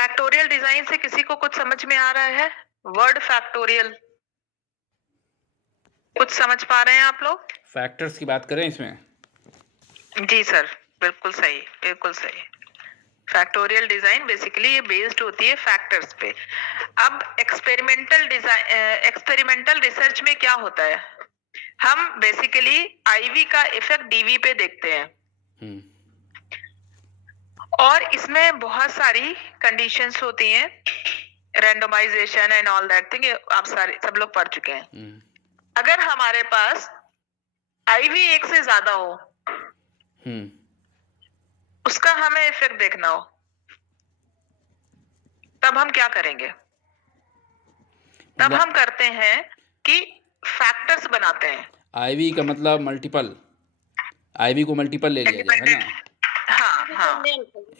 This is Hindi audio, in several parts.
फैक्टोरियल डिजाइन से किसी को कुछ समझ में आ रहा है? वर्ड फैक्टोरियल कुछ समझ पा रहे हैं आप लोग? फैक्टर्स की बात करें इसमें? जी सर, बिल्कुल सही, बिल्कुल सही। फैक्टोरियल डिजाइन बेसिकली ये बेस्ड होती है फैक्टर्स पे। अब एक्सपेरिमेंटल रिसर्च में क्या होता है, हम बेसिकली आईवी का इफेक्ट डीवी पे देखते हैं और इसमें बहुत सारी कंडीशंस होती हैं, randomization and all that thing, आप सब लोग पढ़ चुके हैं। अगर हमारे पास आईवी एक से ज्यादा हो, उसका हमें इफेक्ट देखना हो, तब हम क्या करेंगे? तब हम करते हैं कि फैक्टर्स बनाते हैं। आईवी का मतलब मल्टीपल, आईवी को मल्टीपल ले लिया जाए, है ना? हाँ,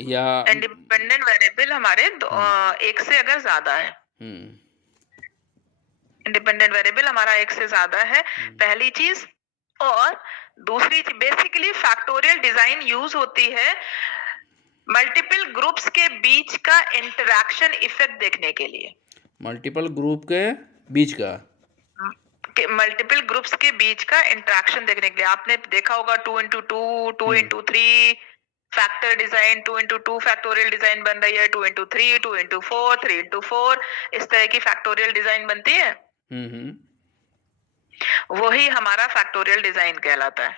या इंडिपेंडेंट वेरिएबल हमारे एक से अगर ज्यादा है, इंडिपेंडेंट वेरिएबल हमारा एक से ज्यादा है, पहली चीज। और दूसरी चीज, बेसिकली फैक्टोरियल डिजाइन यूज होती है मल्टीपल ग्रुप्स के बीच का इंटरैक्शन इफेक्ट देखने के लिए। मल्टीपल ग्रुप के बीच का, मल्टीपल ग्रुप्स के बीच का इंटरैक्शन देखने के लिए। आपने देखा होगा 2x2, 2x3 factor design, 2x2 factorial design बन रही है, 2x3, 2x4, 3x4, इस तरह की फैक्टोरियल डिजाइन बनती है। वही हमारा फैक्टोरियल डिजाइन कहलाता है।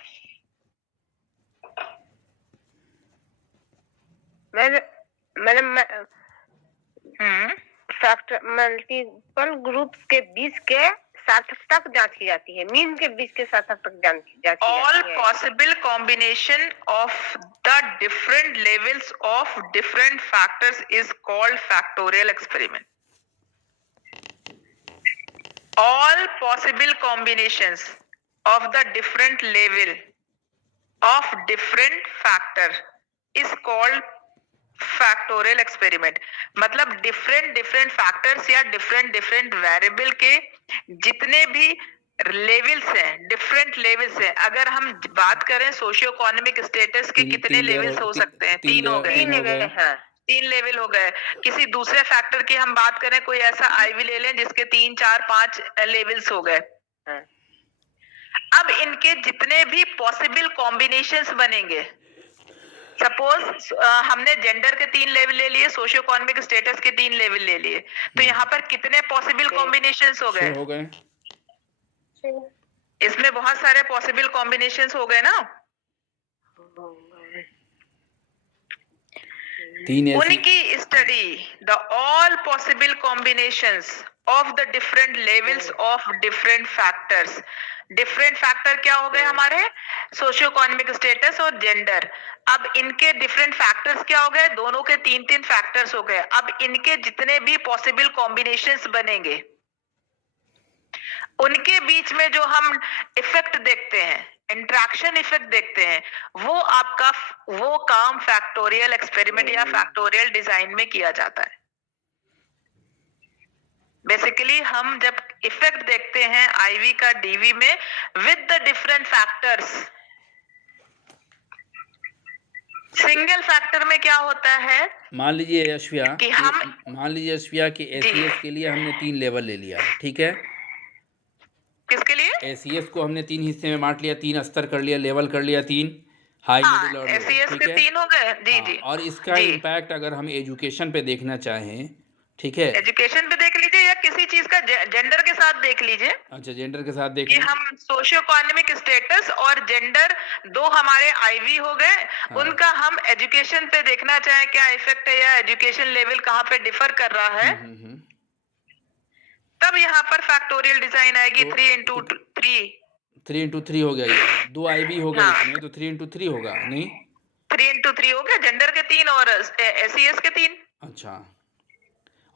मल्टीपल ग्रुप्स के बीच के सार्थकता जांची जाती है, मीन के बीच के सार्थकता जांची जाती है। All possible combination of the different levels of different factors is called factorial experiment. All possible combinations of the different level of different factor is called factorial experiment. मतलब डिफरेंट फैक्टर्स या डिफरेंट वेरिएबल के जितने भी लेवल्स हैं, डिफरेंट लेवल्स हैं। अगर हम बात करें सोशियो इकोनॉमिक स्टेटस के कितने लेवल्स हो सकते हैं? तीन हो गए। तीन लेवल हो गए। किसी दूसरे फैक्टर की हम बात करें, कोई ऐसा आईवी ले लें जिसके 3, 4, 5 लेवल्स हो गए। अब इनके जितने भी पॉसिबल कॉम्बिनेशंस बनेंगे, सपोज हमने जेंडर के 3 लेवल ले लिए, सोशियो इकोनॉमिक स्टेटस के 3 लेवल ले लिए, तो यहाँ पर कितने पॉसिबल कॉम्बिनेशंस हो गए? इसमें बहुत सारे पॉसिबल कॉम्बिनेशंस हो गए ना। उनकी study the all possible combinations of the different levels of different factors. Different factor क्या हो गए हमारे? सोशियो इकोनॉमिक स्टेटस और जेंडर। अब इनके डिफरेंट फैक्टर्स क्या हो गए? दोनों के 3-3 फैक्टर्स हो गए। अब इनके जितने भी पॉसिबल कॉम्बिनेशंस बनेंगे, उनके बीच में जो हम इफेक्ट देखते हैं, इंटरैक्शन इफेक्ट देखते हैं, वो काम फैक्टोरियल एक्सपेरिमेंट या फैक्टोरियल डिजाइन में किया जाता है। बेसिकली हम जब इफेक्ट देखते हैं आईवी का डीवी में with the different factors, single factor में क्या होता है? मान लीजिए यशविया कि एसीएस के लिए हमने 3 लेवल ले लिया है, ठीक है? किसके लिए? एसीएस को हमने 3 हिस्से में बांट लिया, 3 स्तर कर लिया, लेवल कर लिया 3, हाई, मिडिल और लो, ठीक है? 3 हो गए। जी। और इसका इम्पैक्ट अगर हम एजुकेशन पे देखना चाहें, ठीक है, एजुकेशन पे देख लीजिए या किसी चीज का जेंडर के साथ देख लीजिए। अच्छा, जेंडर के साथ देख कि हम सोशियो इकोनॉमिक स्टेटस और जेंडर दो हमारे आईवी हो गए, उनका हम एजुकेशन पे देखना चाहें क्या इफेक्ट है या एजुकेशन लेवल कहाँ पे डिफर कर रहा है, तब यहाँ पर फैक्टोरियल डिजाइन आएगी। 3x3 हो गया, ये 2 आईवी हो गए इसमें, तो 3x3 होगा नहीं? 3x3 हो गया, जेंडर के 3 और एसीएस के 3। अच्छा,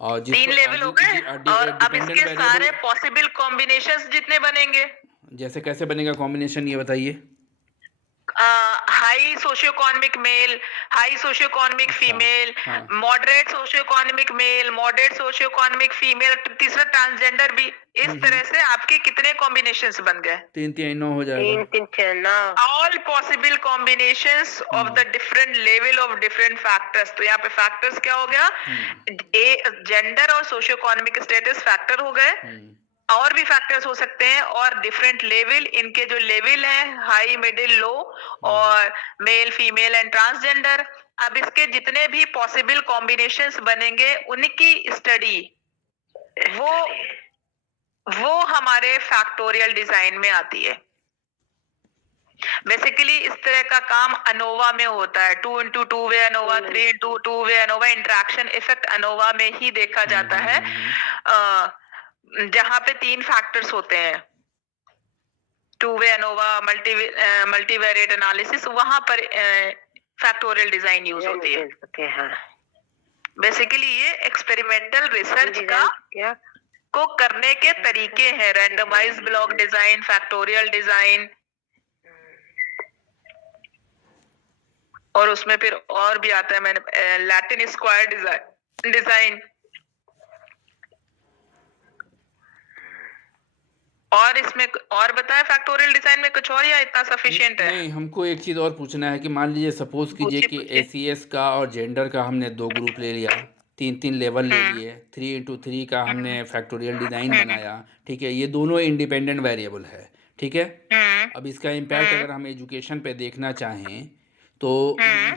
और 3 लेवल हो गए। और अब इसके सारे पॉसिबल कॉम्बिनेशंस जितने बनेंगे, जैसे कैसे बनेगा कॉम्बिनेशन, ये बताइए। High socio economic male, high socio economic अच्छा, फीमेल, हाँ। Moderate socio economic male, moderate socio economic female, तीसरा ट्रांसजेंडर भी। इस तरह से आपके कितने कॉम्बिनेशंस बन गए? 3 3 9 हो जाएगा। 3 3 6 9। All possible combinations of the different level of different factors. तो यहाँ पे फैक्टर्स क्या हो गया? जेंडर और सोशियो इकोनॉमिक स्टेटस फैक्टर हो गए। और भी फैक्टर्स हो सकते हैं और डिफरेंट लेवल, इनके जो लेवल है हाई, मिडिल, लो और मेल, फीमेल एंड ट्रांसजेंडर। अब इसके जितने भी पॉसिबल कॉम्बिनेशंस बनेंगे उनकी स्टडी वो हमारे फैक्टोरियल डिजाइन में आती है। बेसिकली इस तरह का काम अनोवा में होता है। 2 into 2 वे अनोवा, 3 into 2 वे अनोवा, इंटरेक्शन इफेक्ट अनोवा में ही देखा जाता है, जहां पे 3 फैक्टर्स होते हैं। 2 वे अनोवा, मल्टीवेरिएट एनालिसिस, वहां पर फैक्टोरियल डिजाइन यूज होती है। बेसिकली ये एक्सपेरिमेंटल रिसर्च को करने के तरीके हैं। Randomized block design, factorial design, और उसमें फिर और भी आता है, मैंने लैटिन स्क्वायर डिजाइन। और इसमें और बताया फैक्टोरियल डिजाइन में कुछ और, या इतना सफिशिएंट है? नहीं, हमको एक चीज़ और पूछना है कि मान लीजिए सपोज कीजिए कि एसीएस का और जेंडर का हमने 2 ग्रुप ले लिया, 3 3 लेवल ले लिए, 3 into 3 का हमने फैक्टोरियल डिज़ाइन बनाया, ठीक है। ये दोनों इंडिपेंडेंट वेरिएबल है, ठीक है। अब इसका इम्पैक्ट अगर हम एजुकेशन पे देखना चाहें तो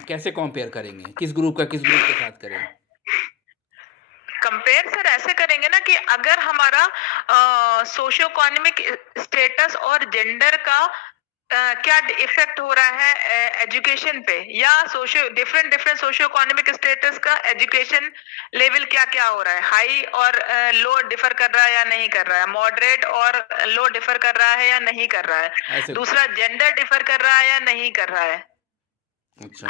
कैसे कंपेयर करेंगे, किस ग्रुप का किस ग्रुप के साथ करें? कंपेयर सर ऐसे करेंगे ना कि अगर हमारा सोशियो इकोनॉमिक स्टेटस और जेंडर का क्या इफेक्ट हो रहा है एजुकेशन पे, या डिफरेंट सोशियो इकोनॉमिक स्टेटस का एजुकेशन लेवल क्या क्या हो रहा है, हाई और लो डिफर कर रहा है या नहीं कर रहा है, मॉडरेट और लो डिफर कर रहा है या नहीं कर रहा है, ऐसे। दूसरा जेंडर डिफर कर रहा है या नहीं कर रहा है। अच्छा,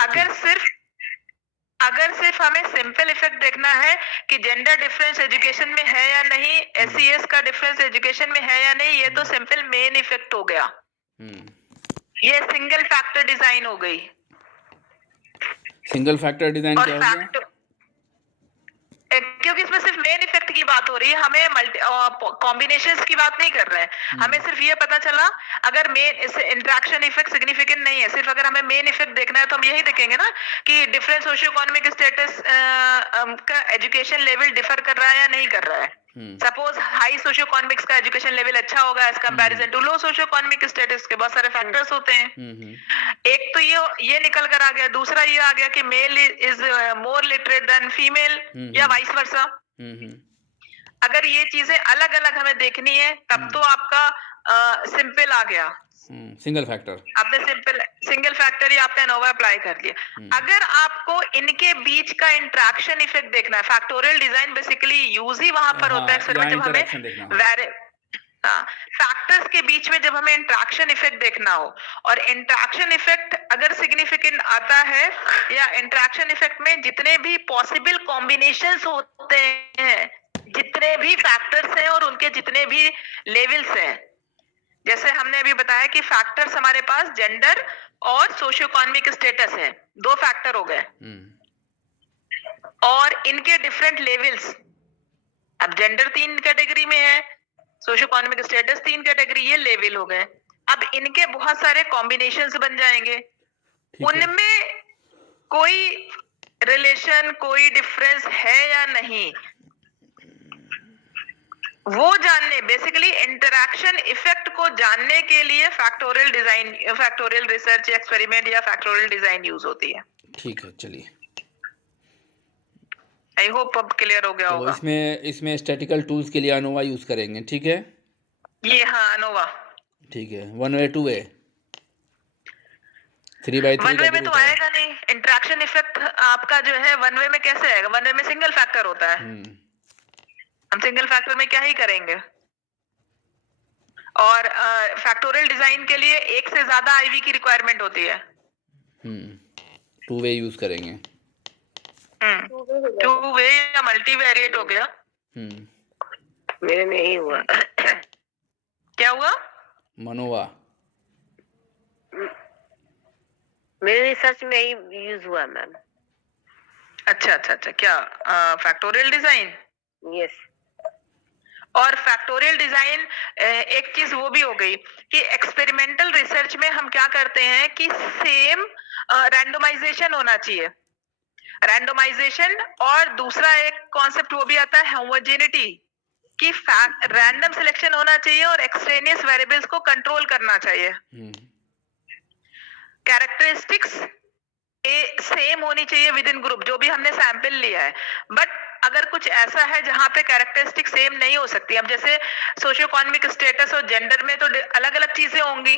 अगर सिर्फ हमें सिंपल इफेक्ट देखना है कि जेंडर डिफरेंस एजुकेशन में है या नहीं, एससीएस का डिफरेंस एजुकेशन में है या नहीं, ये तो सिंपल मेन इफेक्ट हो गया। ये सिंगल फैक्टर डिजाइन हो गई। सिंगल फैक्टर डिजाइन क्या हो गया? क्योंकि इसमें सिर्फ मेन इफेक्ट की बात हो रही है, हमें कॉम्बिनेशंस की बात नहीं कर रहे हैं। हमें सिर्फ ये पता चला, अगर मेन इंटरेक्शन इफेक्ट सिग्निफिकेंट नहीं है, सिर्फ अगर हमें मेन इफेक्ट देखना है तो हम यही देखेंगे ना कि डिफरेंट सोशियो इकोनॉमिक स्टेटस का एजुकेशन लेवल डिफर कर रहा है या नहीं कर रहा है। सपोज हाई सोशियो इकोनॉमिक्स का एजुकेशन लेवल अच्छा होगा as comparison to low socio economic status के। बहुत सारे फैक्टर्स होते हैं। एक तो ये निकल कर आ गया, दूसरा ये आ गया कि male is more literate than female, या वाइस वर्सा। अगर ये चीजें अलग अलग हमें देखनी है तब तो आपका सिंपल आ गया, सिंगल फैक्टर। आपने सिंगल फैक्टर ही आपने एनोवा अप्लाई कर लिया। अगर आपको इनके बीच का इंटरेक्शन इफेक्ट देखना है, फैक्टोरियल डिजाइन बेसिकली यूज ही वहां पर होता है एक्सपेरिमेंट, जब हमें फैक्टर्स के बीच में जब हमें इंटरेक्शन इफेक्ट देखना हो, और इंटरेक्शन इफेक्ट अगर सिग्निफिकेंट आता है, या इंटरेक्शन इफेक्ट में जितने भी पॉसिबल कॉम्बिनेशंस होते हैं, जितने भी फैक्टर्स हैं और उनके जितने भी लेवल्स हैं, जैसे हमने अभी बताया कि फैक्टर्स हमारे पास जेंडर और सोशियो इकोनॉमिक स्टेटस है, 2 फैक्टर हो गए, और इनके डिफरेंट लेवल्स। अब जेंडर 3 कैटेगरी में है, सोशियो इकोनॉमिक स्टेटस 3 कैटेगरी, ये लेवल हो गए। अब इनके बहुत सारे कॉम्बिनेशंस बन जाएंगे, उनमें कोई रिलेशन, कोई डिफरेंस है या नहीं, वो जानने, बेसिकली इंटरेक्शन इफेक्ट को जानने के लिए factorial design, factorial research, experiment या फैक्टोरियल डिजाइन यूज होती है। ठीक है, चलिए, आई होप अब क्लियर हो गया होगा। इसमें स्टैटिकल टूल्स के लिए अनोवा यूज करेंगे, ठीक है। ये हाँ अनोवा, ठीक है। 1 वे 2 वे 3/3 वन वे में तो आएगा नहीं इंटरेक्शन इफेक्ट आपका, जो है 1 वे में कैसे आएगा? 1 वे में सिंगल फैक्टर होता है, हम सिंगल फैक्टर में क्या ही करेंगे। और फैक्टोरियल डिजाइन के लिए एक से ज्यादा आईवी की रिक्वायरमेंट होती है। 2 वे यूज करेंगे। 2 वे या मल्टीवेरिएट हो गया। मेरे में ही हुआ। क्या हुआ? मनोवा। मेरे रिसर्च में ही यूज हुआ मैम। अच्छा अच्छा अच्छा, क्या फैक्टोरियल डिजाइन? यस। और फैक्टोरियल डिजाइन, एक चीज वो भी हो गई कि एक्सपेरिमेंटल रिसर्च में हम क्या करते हैं कि सेम रैंडोमाइजेशन होना चाहिए, रैंडोमाइजेशन, और दूसरा एक कॉन्सेप्ट वो भी आता है होमोजेनिटी, कि रैंडम सिलेक्शन होना चाहिए और एक्सट्रेनियस वेरिएबल्स को कंट्रोल करना चाहिए। कैरेक्टरिस्टिक्स सेम होनी चाहिए विद इन ग्रुप, जो भी हमने सैंपल लिया है। बट अगर कुछ ऐसा है जहां पे कैरेक्टरिस्टिक सेम नहीं हो सकती, अब जैसे सोशियो इकोनॉमिक स्टेटस और जेंडर में तो अलग अलग चीजें होंगी,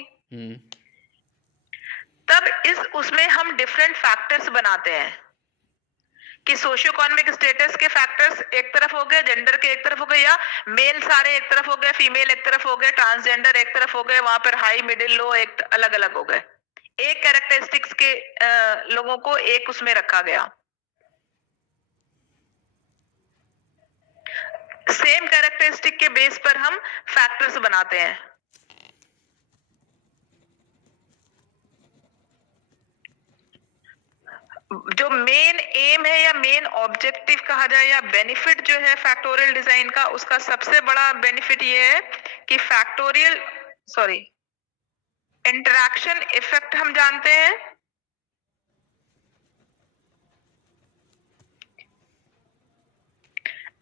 तब उसमें हम डिफरेंट फैक्टर्स बनाते हैं कि सोशियो इकोनॉमिक स्टेटस के फैक्टर्स एक तरफ हो गए, जेंडर के एक तरफ हो गए, या मेल सारे एक तरफ हो गए, फीमेल एक तरफ हो गए, ट्रांसजेंडर एक तरफ हो गए, वहां पर हाई मिडिल लो एक अलग अलग हो गए। एक कैरेक्टरिस्टिक्स के लोगों को एक उसमें रखा गया। सेम कैरेक्टरिस्टिक के बेस पर हम फैक्टर्स बनाते हैं। जो मेन एम है या मेन ऑब्जेक्टिव कहा जाए या बेनिफिट जो है फैक्टोरियल डिजाइन का, उसका सबसे बड़ा बेनिफिट ये है कि इंटरैक्शन इफेक्ट हम जानते हैं।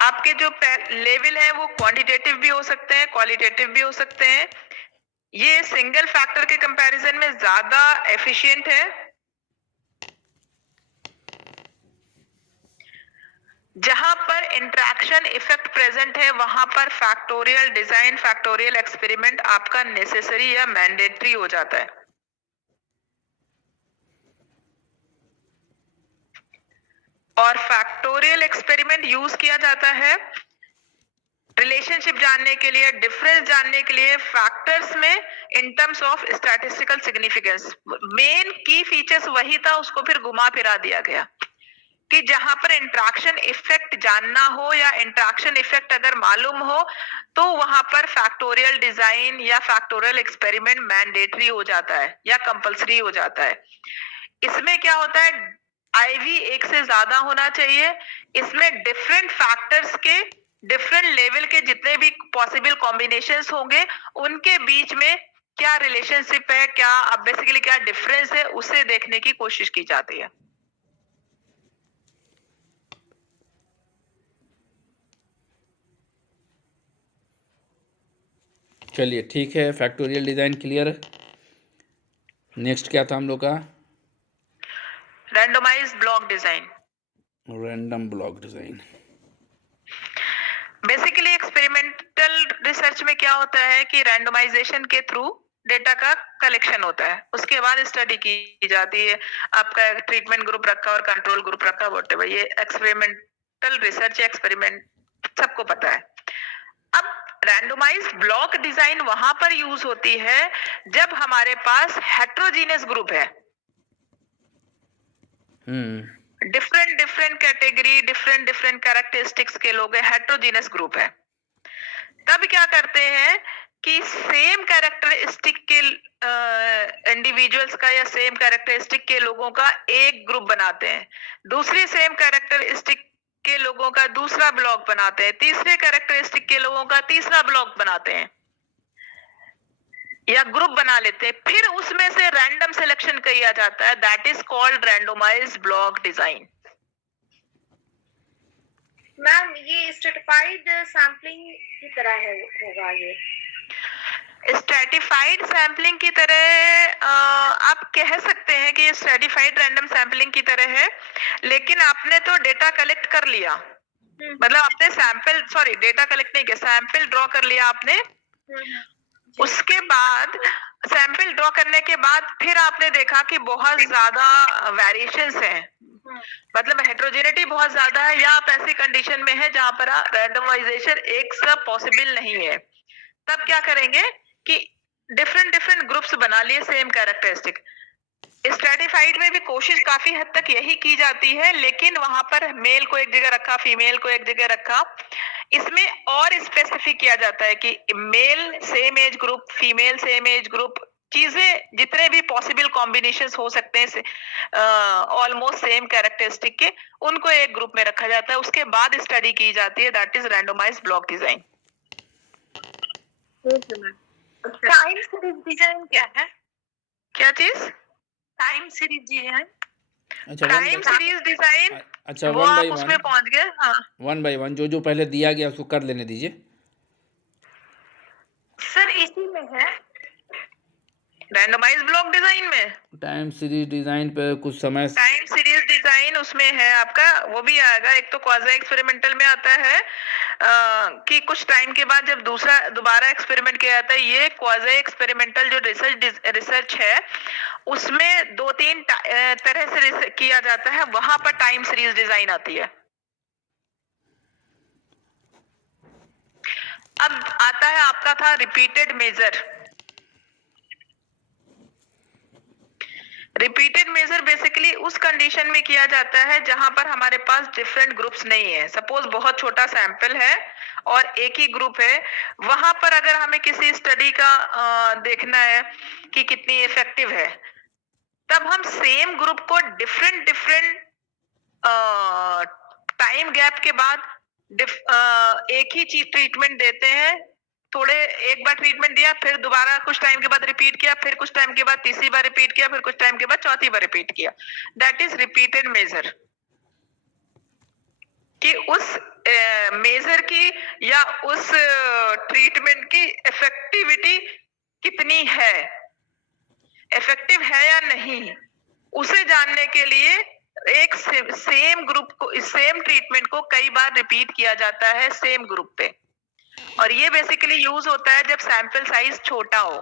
आपके जो लेवल है वो क्वांटिटेटिव भी हो सकते हैं, क्वालिटेटिव भी हो सकते हैं। ये सिंगल फैक्टर के कंपैरिजन में ज्यादा एफिशिएंट है। जहां पर इंटरैक्शन इफेक्ट प्रेजेंट है वहां पर फैक्टोरियल डिजाइन, फैक्टोरियल एक्सपेरिमेंट आपका नेसेसरी या मैंडेटरी हो जाता है। और फैक्टोरियल एक्सपेरिमेंट यूज किया जाता है रिलेशनशिप जानने के लिए, डिफरेंस जानने के लिए फैक्टर्स में in terms of statistical significance. Main की फीचर्स वही था, उसको फिर घुमा फिरा दिया गया कि जहां पर इंट्रैक्शन इफेक्ट जानना हो या इंट्रैक्शन इफेक्ट अगर मालूम हो तो वहां पर फैक्टोरियल डिजाइन या फैक्टोरियल एक्सपेरिमेंट मैंडेटरी हो जाता है या कंपलसरी हो जाता है। इसमें क्या होता है, आईवी एक से ज्यादा होना चाहिए। इसमें डिफरेंट फैक्टर्स के डिफरेंट लेवल के जितने भी पॉसिबल कॉम्बिनेशंस होंगे उनके बीच में क्या रिलेशनशिप है, क्या बेसिकली क्या डिफरेंस है, उसे देखने की कोशिश की जाती है। चलिए ठीक है, फैक्टोरियल डिज़ाइन क्लियर। नेक्स्ट क्या था हम लोग का? Randomized block design. Random block design. Basically experimental research में क्या होता है कि रैंडमाइजेशन के थ्रू डेटा का कलेक्शन होता है, उसके बाद स्टडी की जाती है। आपका ट्रीटमेंट ग्रुप रखा और कंट्रोल ग्रुप रखा, व्हाटएवर, ये एक्सपेरिमेंटल रिसर्च एक्सपेरिमेंट सबको पता है। अब रैंडमाइज्ड ब्लॉक डिजाइन वहां पर यूज होती है जब हमारे पास हेट्रोजीनियस ग्रुप है, different different category, different different characteristics के लोग हैं, हेट्रोजीनियस ग्रुप है। तब क्या करते हैं कि सेम कैरेक्टरिस्टिक के इंडिविजुअल्स का या सेम कैरेक्टरिस्टिक के लोगों का एक ग्रुप बनाते हैं, दूसरी सेम कैरेक्टरिस्टिक के लोगों का दूसरा ब्लॉक बनाते हैं, तीसरे कैरेक्टरिस्टिक के लोगों का तीसरा ब्लॉक बनाते हैं या ग्रुप बना लेते हैं, फिर उसमें से रैंडम सिलेक्शन किया जाता है। That is called randomized block design. Ma'am ये स्ट्रेटिफाइड सैम्पलिंग की तरह है होगा ये? स्ट्रेटिफाइड सैम्पलिंग की तरह आप कह सकते हैं कि ये स्ट्रेटिफाइड रैंडम सैम्पलिंग की तरह है, लेकिन आपने तो डेटा कलेक्ट कर लिया, मतलब आपने डेटा कलेक्ट नहीं किया, सैंपल ड्रॉ कर लिया आपने। उसके बाद सैंपल ड्रॉ करने के बाद फिर आपने देखा कि बहुत ज्यादा वेरिएशंस हैं, मतलब हेट्रोजेनिटी बहुत ज्यादा है, या आप ऐसी कंडीशन में है जहां पर रैंडमाइजेशन एक सब पॉसिबल नहीं है। तब क्या करेंगे कि डिफरेंट डिफरेंट ग्रुप्स बना लिए सेम कैरेक्टरिस्टिक। स्ट्रेटिफाइड में भी कोशिश काफी हद तक यही की जाती है, लेकिन वहां पर मेल को एक जगह रखा, फीमेल को एक जगह रखा। इसमें और स्पेसिफिक किया जाता है कि male same age group, female same age group, चीजें जितने भी पॉसिबल कॉम्बिनेशंस हो सकते हैं ऑलमोस्ट सेम कैरेक्टरिस्टिक के, उनको एक ग्रुप में रखा जाता है, उसके बाद स्टडी की जाती है, that is randomized block design. Time series design क्या है? क्या चीज? Time series design. अच्छा टाइम सीरीज डिजाइन, अच्छा वो वन आप बाई उसमें वन, पहुंच गए। हाँ वन बाई वन, जो जो पहले दिया गया उसको कर लेने दीजिए। सर इसी में है रैंडमाइज्ड ब्लॉक डिजाइन में टाइम सीरीज डिज़ाइन पे कुछ समय टाइम सीरीज डिजाइन उसमें है आपका, वो भी आएगा। एक तो क्वाज़ी एक्सपेरिमेंटल में आता है कि कुछ टाइम के बाद जब दोबारा एक्सपेरिमेंट किया जाता है। ये क्वाज़ी एक्सपेरिमेंटल जो रिसर्च है उसमें 2-3 तरह से किया जाता है, वहां पर टाइम सीरीज डिजाइन आती है। अब आता है आपका था repeated measure. Repeated measure basically उस कंडीशन में किया जाता है जहां पर हमारे पास डिफरेंट ग्रुप्स नहीं है। सपोज बहुत छोटा सैंपल है और एक ही ग्रुप है, वहां पर अगर हमें किसी स्टडी का देखना है कि कितनी इफेक्टिव है, तब हम सेम ग्रुप को डिफरेंट टाइम गैप के बाद एक ही चीज ट्रीटमेंट देते हैं। थोड़े एक बार ट्रीटमेंट दिया, फिर दोबारा कुछ टाइम के बाद रिपीट किया, फिर कुछ टाइम के बाद तीसरी बार रिपीट किया, फिर कुछ टाइम के बाद चौथी बार रिपीट किया, दैट इज रिपीटेड मेजर। कि उस मेजर की या उस ट्रीटमेंट की इफेक्टिविटी कितनी है, इफेक्टिव है या नहीं, उसे जानने के लिए एक सेम ग्रुप को, सेम ट्रीटमेंट को कई बार रिपीट किया जाता है सेम ग्रुप पे। और ये बेसिकली यूज होता है जब सैंपल साइज छोटा हो,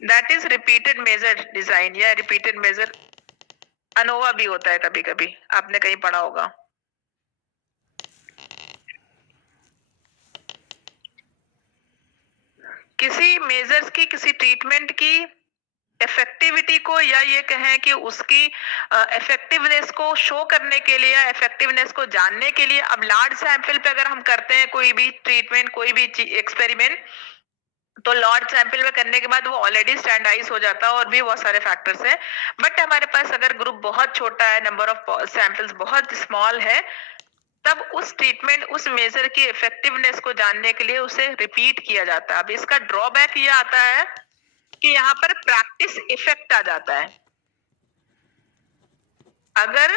that is repeated measure design या रिपीटेड मेजर। अनोवा भी होता है कभी कभी, आपने कहीं पढ़ा होगा। किसी मेजर्स की, किसी ट्रीटमेंट की इफेक्टिविटी को, या ये कहें कि उसकी इफेक्टिवनेस को शो करने के लिए, इफेक्टिवनेस को जानने के लिए, अब लार्ज सैंपल पे अगर हम करते हैं कोई भी ट्रीटमेंट, कोई भी एक्सपेरिमेंट, तो लार्ज सैंपल में करने के बाद वो ऑलरेडी स्टैंडर्डाइज हो जाता है और भी बहुत सारे फैक्टर्स हैं। बट हमारे पास अगर ग्रुप बहुत छोटा है, नंबर ऑफ सैंपल्स बहुत स्मॉल है, तब उस ट्रीटमेंट, उस मेजर की इफेक्टिवनेस को जानने के लिए उसे रिपीट किया जाता है। अब इसका ड्रॉबैक ये आता है कि यहाँ पर प्रैक्टिस इफेक्ट आ जाता है। अगर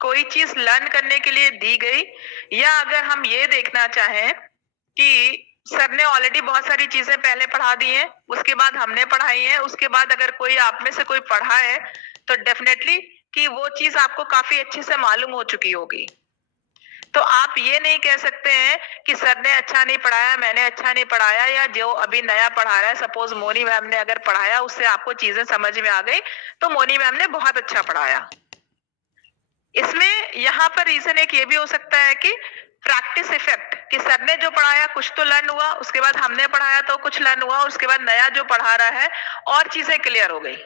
कोई चीज लर्न करने के लिए दी गई, या अगर हम ये देखना चाहें कि सर ने ऑलरेडी बहुत सारी चीजें पहले पढ़ा दी हैं, उसके बाद हमने पढ़ाई है, उसके बाद अगर कोई आप में से कोई पढ़ा है तो डेफिनेटली कि वो चीज आपको काफी अच्छे से मालूम हो चुकी होगी। तो आप ये नहीं कह सकते हैं कि सर ने अच्छा नहीं पढ़ाया, मैंने अच्छा नहीं पढ़ाया, या जो अभी नया पढ़ा रहा है, सपोज मोनी मैम ने अगर पढ़ाया, उससे आपको चीजें समझ में आ गई, तो मोनी मैम ने बहुत अच्छा पढ़ाया। इसमें यहाँ पर रीजन एक ये भी हो सकता है कि प्रैक्टिस इफेक्ट, कि सर ने जो पढ़ाया कुछ तो लर्न हुआ, उसके बाद हमने पढ़ाया तो कुछ लर्न हुआ, और उसके बाद नया जो पढ़ा रहा है और चीजें क्लियर हो गई।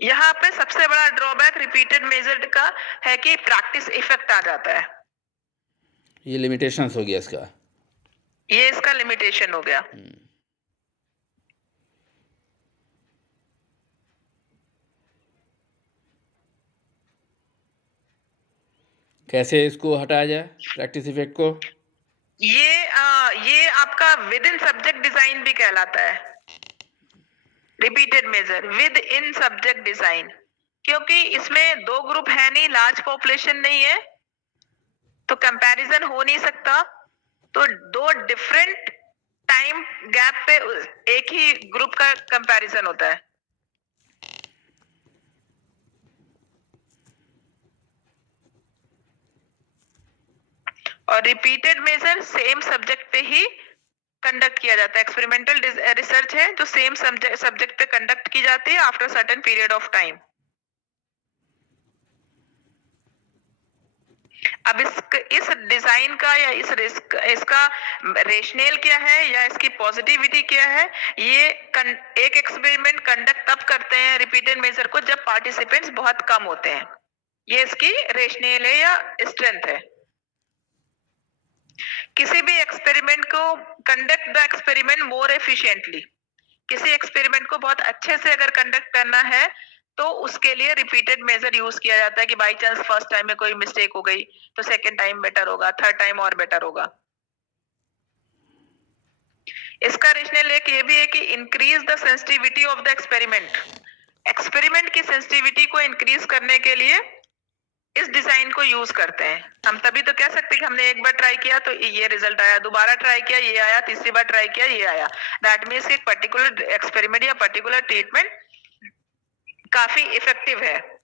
यहाँ पे सबसे बड़ा ड्रॉबैक रिपीटेड मेजर्ड का है कि प्रैक्टिस इफेक्ट आ जाता है। ये लिमिटेशंस हो गया इसका, ये इसका लिमिटेशन हो गया। कैसे इसको हटाया जाए प्रैक्टिस इफेक्ट को? ये आपका विद इन सब्जेक्ट डिजाइन भी कहलाता है, repeated measure within subject design, क्योंकि इसमें दो ग्रुप है नहीं, लार्ज पॉपुलेशन नहीं है, तो कंपैरिजन हो नहीं सकता। तो दो डिफरेंट टाइम गैप पे एक ही ग्रुप का कंपैरिजन होता है। और रिपीटेड मेजर सेम सब्जेक्ट पे ही कंडक्ट किया जाता है। एक्सपेरिमेंटल रिसर्च है जो सेम सब्जेक्ट पे कंडक्ट की जाती है after certain period of time. अब इस डिजाइन का या इस रिस्क, इसका रेशनल क्या है या इसकी पॉजिटिविटी क्या है, ये एक एक्सपेरिमेंट कंडक्ट तब करते हैं रिपीटेड मेजर को जब पार्टिसिपेंट्स बहुत कम होते हैं। ये इसकी रेशनल है या स्ट्रेंथ है। किसी भी एक्सपेरिमेंट को conduct the experiment more efficiently, किसी एक्सपेरिमेंट को बहुत अच्छे से अगर कंडक्ट करना है तो उसके लिए रिपीटेड मेजर यूज किया जाता है कि बाई चांस फर्स्ट टाइम में कोई मिस्टेक हो गई तो सेकंड टाइम बेटर होगा, थर्ड टाइम और बेटर होगा। इसका रेशनल एक ये भी है कि increase the sensitivity of the experiment, experiment की सेंसिटिविटी को इंक्रीज करने के लिए इस डिजाइन को यूज करते हैं। हम तभी तो कह सकते हैं कि हमने एक बार ट्राई किया तो ये रिजल्ट आया, दोबारा ट्राई किया ये आया, तीसरी बार ट्राई किया ये आया। दैट मीन्स एक पर्टिकुलर एक्सपेरिमेंट या पर्टिकुलर ट्रीटमेंट काफी इफेक्टिव है।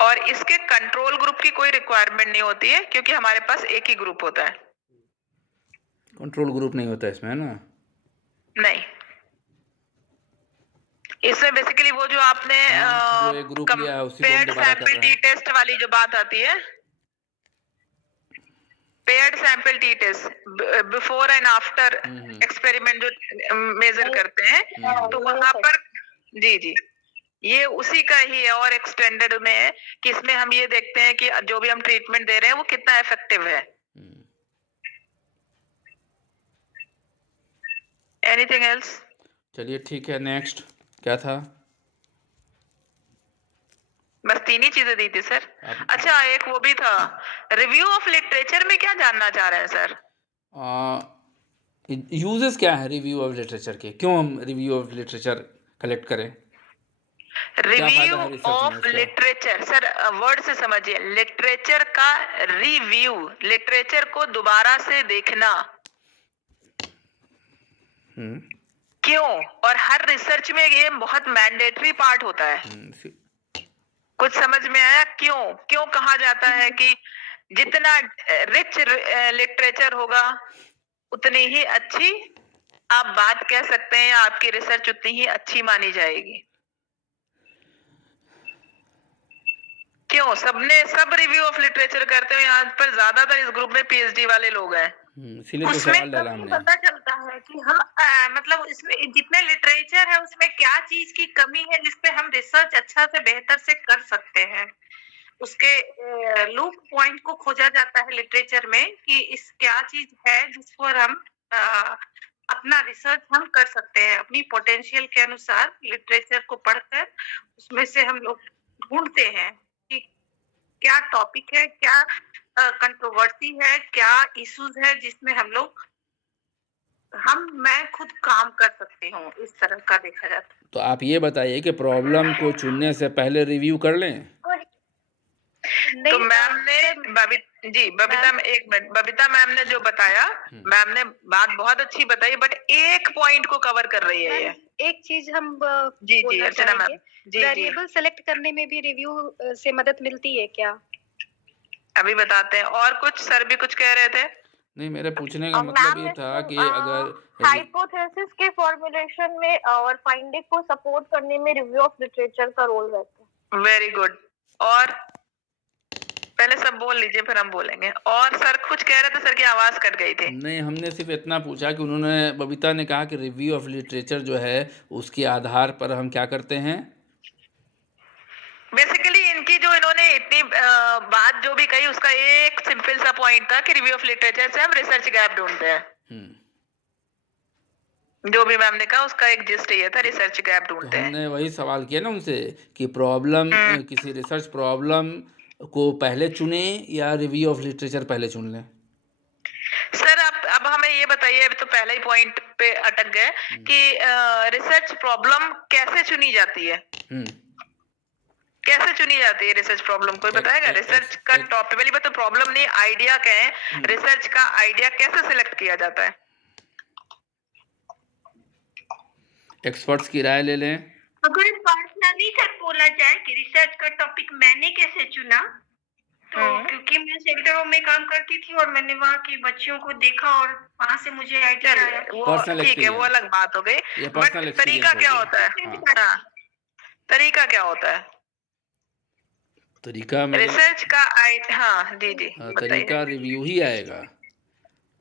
और इसके कंट्रोल ग्रुप की कोई रिक्वायरमेंट नहीं होती है क्योंकि हमारे पास एक ही ग्रुप होता है। कंट्रोल ग्रुप नहीं होता इसमें, है ना? नहीं, इसमें बेसिकली वो जो आपने जो एक ग्रुप लिया है उसी को हम पेयर्ड दोबारा कर सैंपल रहे टी हैं। टेस्ट वाली जो बात आती है, paired sample t test before and after experiment जो मेजर करते हैं, तो वहां पर जी जी ये उसी का ही है और एक्सटेंडेड में है कि इसमें हम ये देखते हैं कि जो भी हम ट्रीटमेंट दे रहे हैं वो कितना इफेक्टिव है। Anything else? चलिए ठीक है, नेक्स्ट क्या था? बस 3 ही चीजें दी थी सर। अच्छा एक वो भी था, रिव्यू ऑफ लिटरेचर में क्या जानना चाह रहे हैं सर? यूजेस क्या है रिव्यू ऑफ लिटरेचर के? क्यों हम रिव्यू ऑफ लिटरेचर कलेक्ट करें? रिव्यू फायदा है रिसर्च में ऑफ उसका? लिटरेचर सर, वर्ड से समझिए, लिटरेचर का रिव्यू, लिटरेचर को दोबारा से देखना। क्यों? और हर रिसर्च में ये बहुत मैंडेटरी पार्ट होता है। कुछ समझ में आया क्यों? क्यों कहा जाता है कि जितना रिच लिटरेचर होगा उतनी ही अच्छी आप बात कह सकते हैं या आपकी रिसर्च उतनी ही अच्छी मानी जाएगी। क्यों? सब रिव्यू ऑफ लिटरेचर करते हैं, यहाँ पर ज्यादातर इस ग्रुप में पीएचडी वाले लोग हैं। इसीलिए तो सवाल डाला हमने। पता चलता है कि हम मतलब इसमें जितने लिटरेचर है उसमें क्या चीज की कमी है जिसपे हम रिसर्च अच्छा से बेहतर से कर सकते हैं। उसके लूप पॉइंट को खोजा जाता है लिटरेचर में कि इस क्या चीज है जिस पर हम अपना रिसर्च हम कर सकते हैं अपनी पोटेंशियल के अनुसार। लिटरेचर को पढ़कर उसमें से हम लोग ढूंढते हैं कि क्या टॉपिक है, क्या कंट्रोवर्सी है, क्या इश्यूज है जिसमें मैं खुद काम कर सकती हूँ। इस तरह का देखा जाता है। तो आप ये बताइए कि प्रॉब्लम को चुनने से पहले रिव्यू कर लें? तो मैम ने बबीता मैम ने जो बताया, मैम ने बात बहुत अच्छी बताई, बट एक पॉइंट को कवर कर रही है ये। एक चीज हम जी जी अर्चना मैम, जी वेरिएबल सेलेक्ट करने में भी रिव्यू से मदद मिलती है क्या? अभी बताते हैं। और कुछ सर भी कुछ कह रहे थे? नहीं, मेरे पूछने का मतलब ये था कि अगर हाइपोथेसिस के फॉर्मुलेशन में और फाइंडिंग को सपोर्ट करने में रिव्यू ऑफ लिटरेचर का रोल रहता है। Very good. और पहले सब बोल लीजिए फिर हम बोलेंगे। और सर कुछ कह रहे थे, सर की आवाज कट गई थी। नहीं, हमने सिर्फ इतना पूछा कि उन्होंने, बबीता ने कहा कि रिव्यू ऑफ लिटरेचर जो है उसके आधार पर हम क्या करते हैं। बेसिकली इनकी जो इन्होंने इतनी बात जो भी कही उसका एक सिंपल सा पॉइंट था कि रिव्यू ऑफ लिटरेचर से हम रिसर्च गैप ढूंढते हैं। जो भी मैम ने कहा उसका एक जिस्ट ये था, रिसर्च गैप ढूंढते हैं। हमने वही सवाल किया ना उनसे कि प्रॉब्लम, किसी रिसर्च प्रॉब्लम को पहले चुने या रिव्यू ऑफ लिटरेचर पहले चुन लें। सर अब हमें ये बताइए, अभी तो पहले ही पॉइंट पे अटक गए कि रिसर्च प्रॉब्लम कैसे चुनी जाती है। कैसे चुनी जाती है रिसर्च प्रॉब्लम? कोई बताएगा? रिसर्च का टॉपिक वाली बात तो प्रॉब्लम नहीं, आइडिया कहें, रिसर्च का आइडिया कैसे सिलेक्ट किया जाता है? एक्सपर्ट्स की राय ले लें। अगर पर्सनली सर बोला जाए कि रिसर्च का टॉपिक मैंने कैसे चुना, तो क्योंकि मैं सेक्टर में काम करती थी और मैंने वहाँ की बच्चियों को देखा और वहाँ से मुझे आइडिया आया। वो ठीक है, वो अलग बात हो गई, बट तरीका क्या होता है? हाँ, तरीका क्या होता है? तरीका में रिसर्च का हाँ जी जी तरीका रिव्यू ही आएगा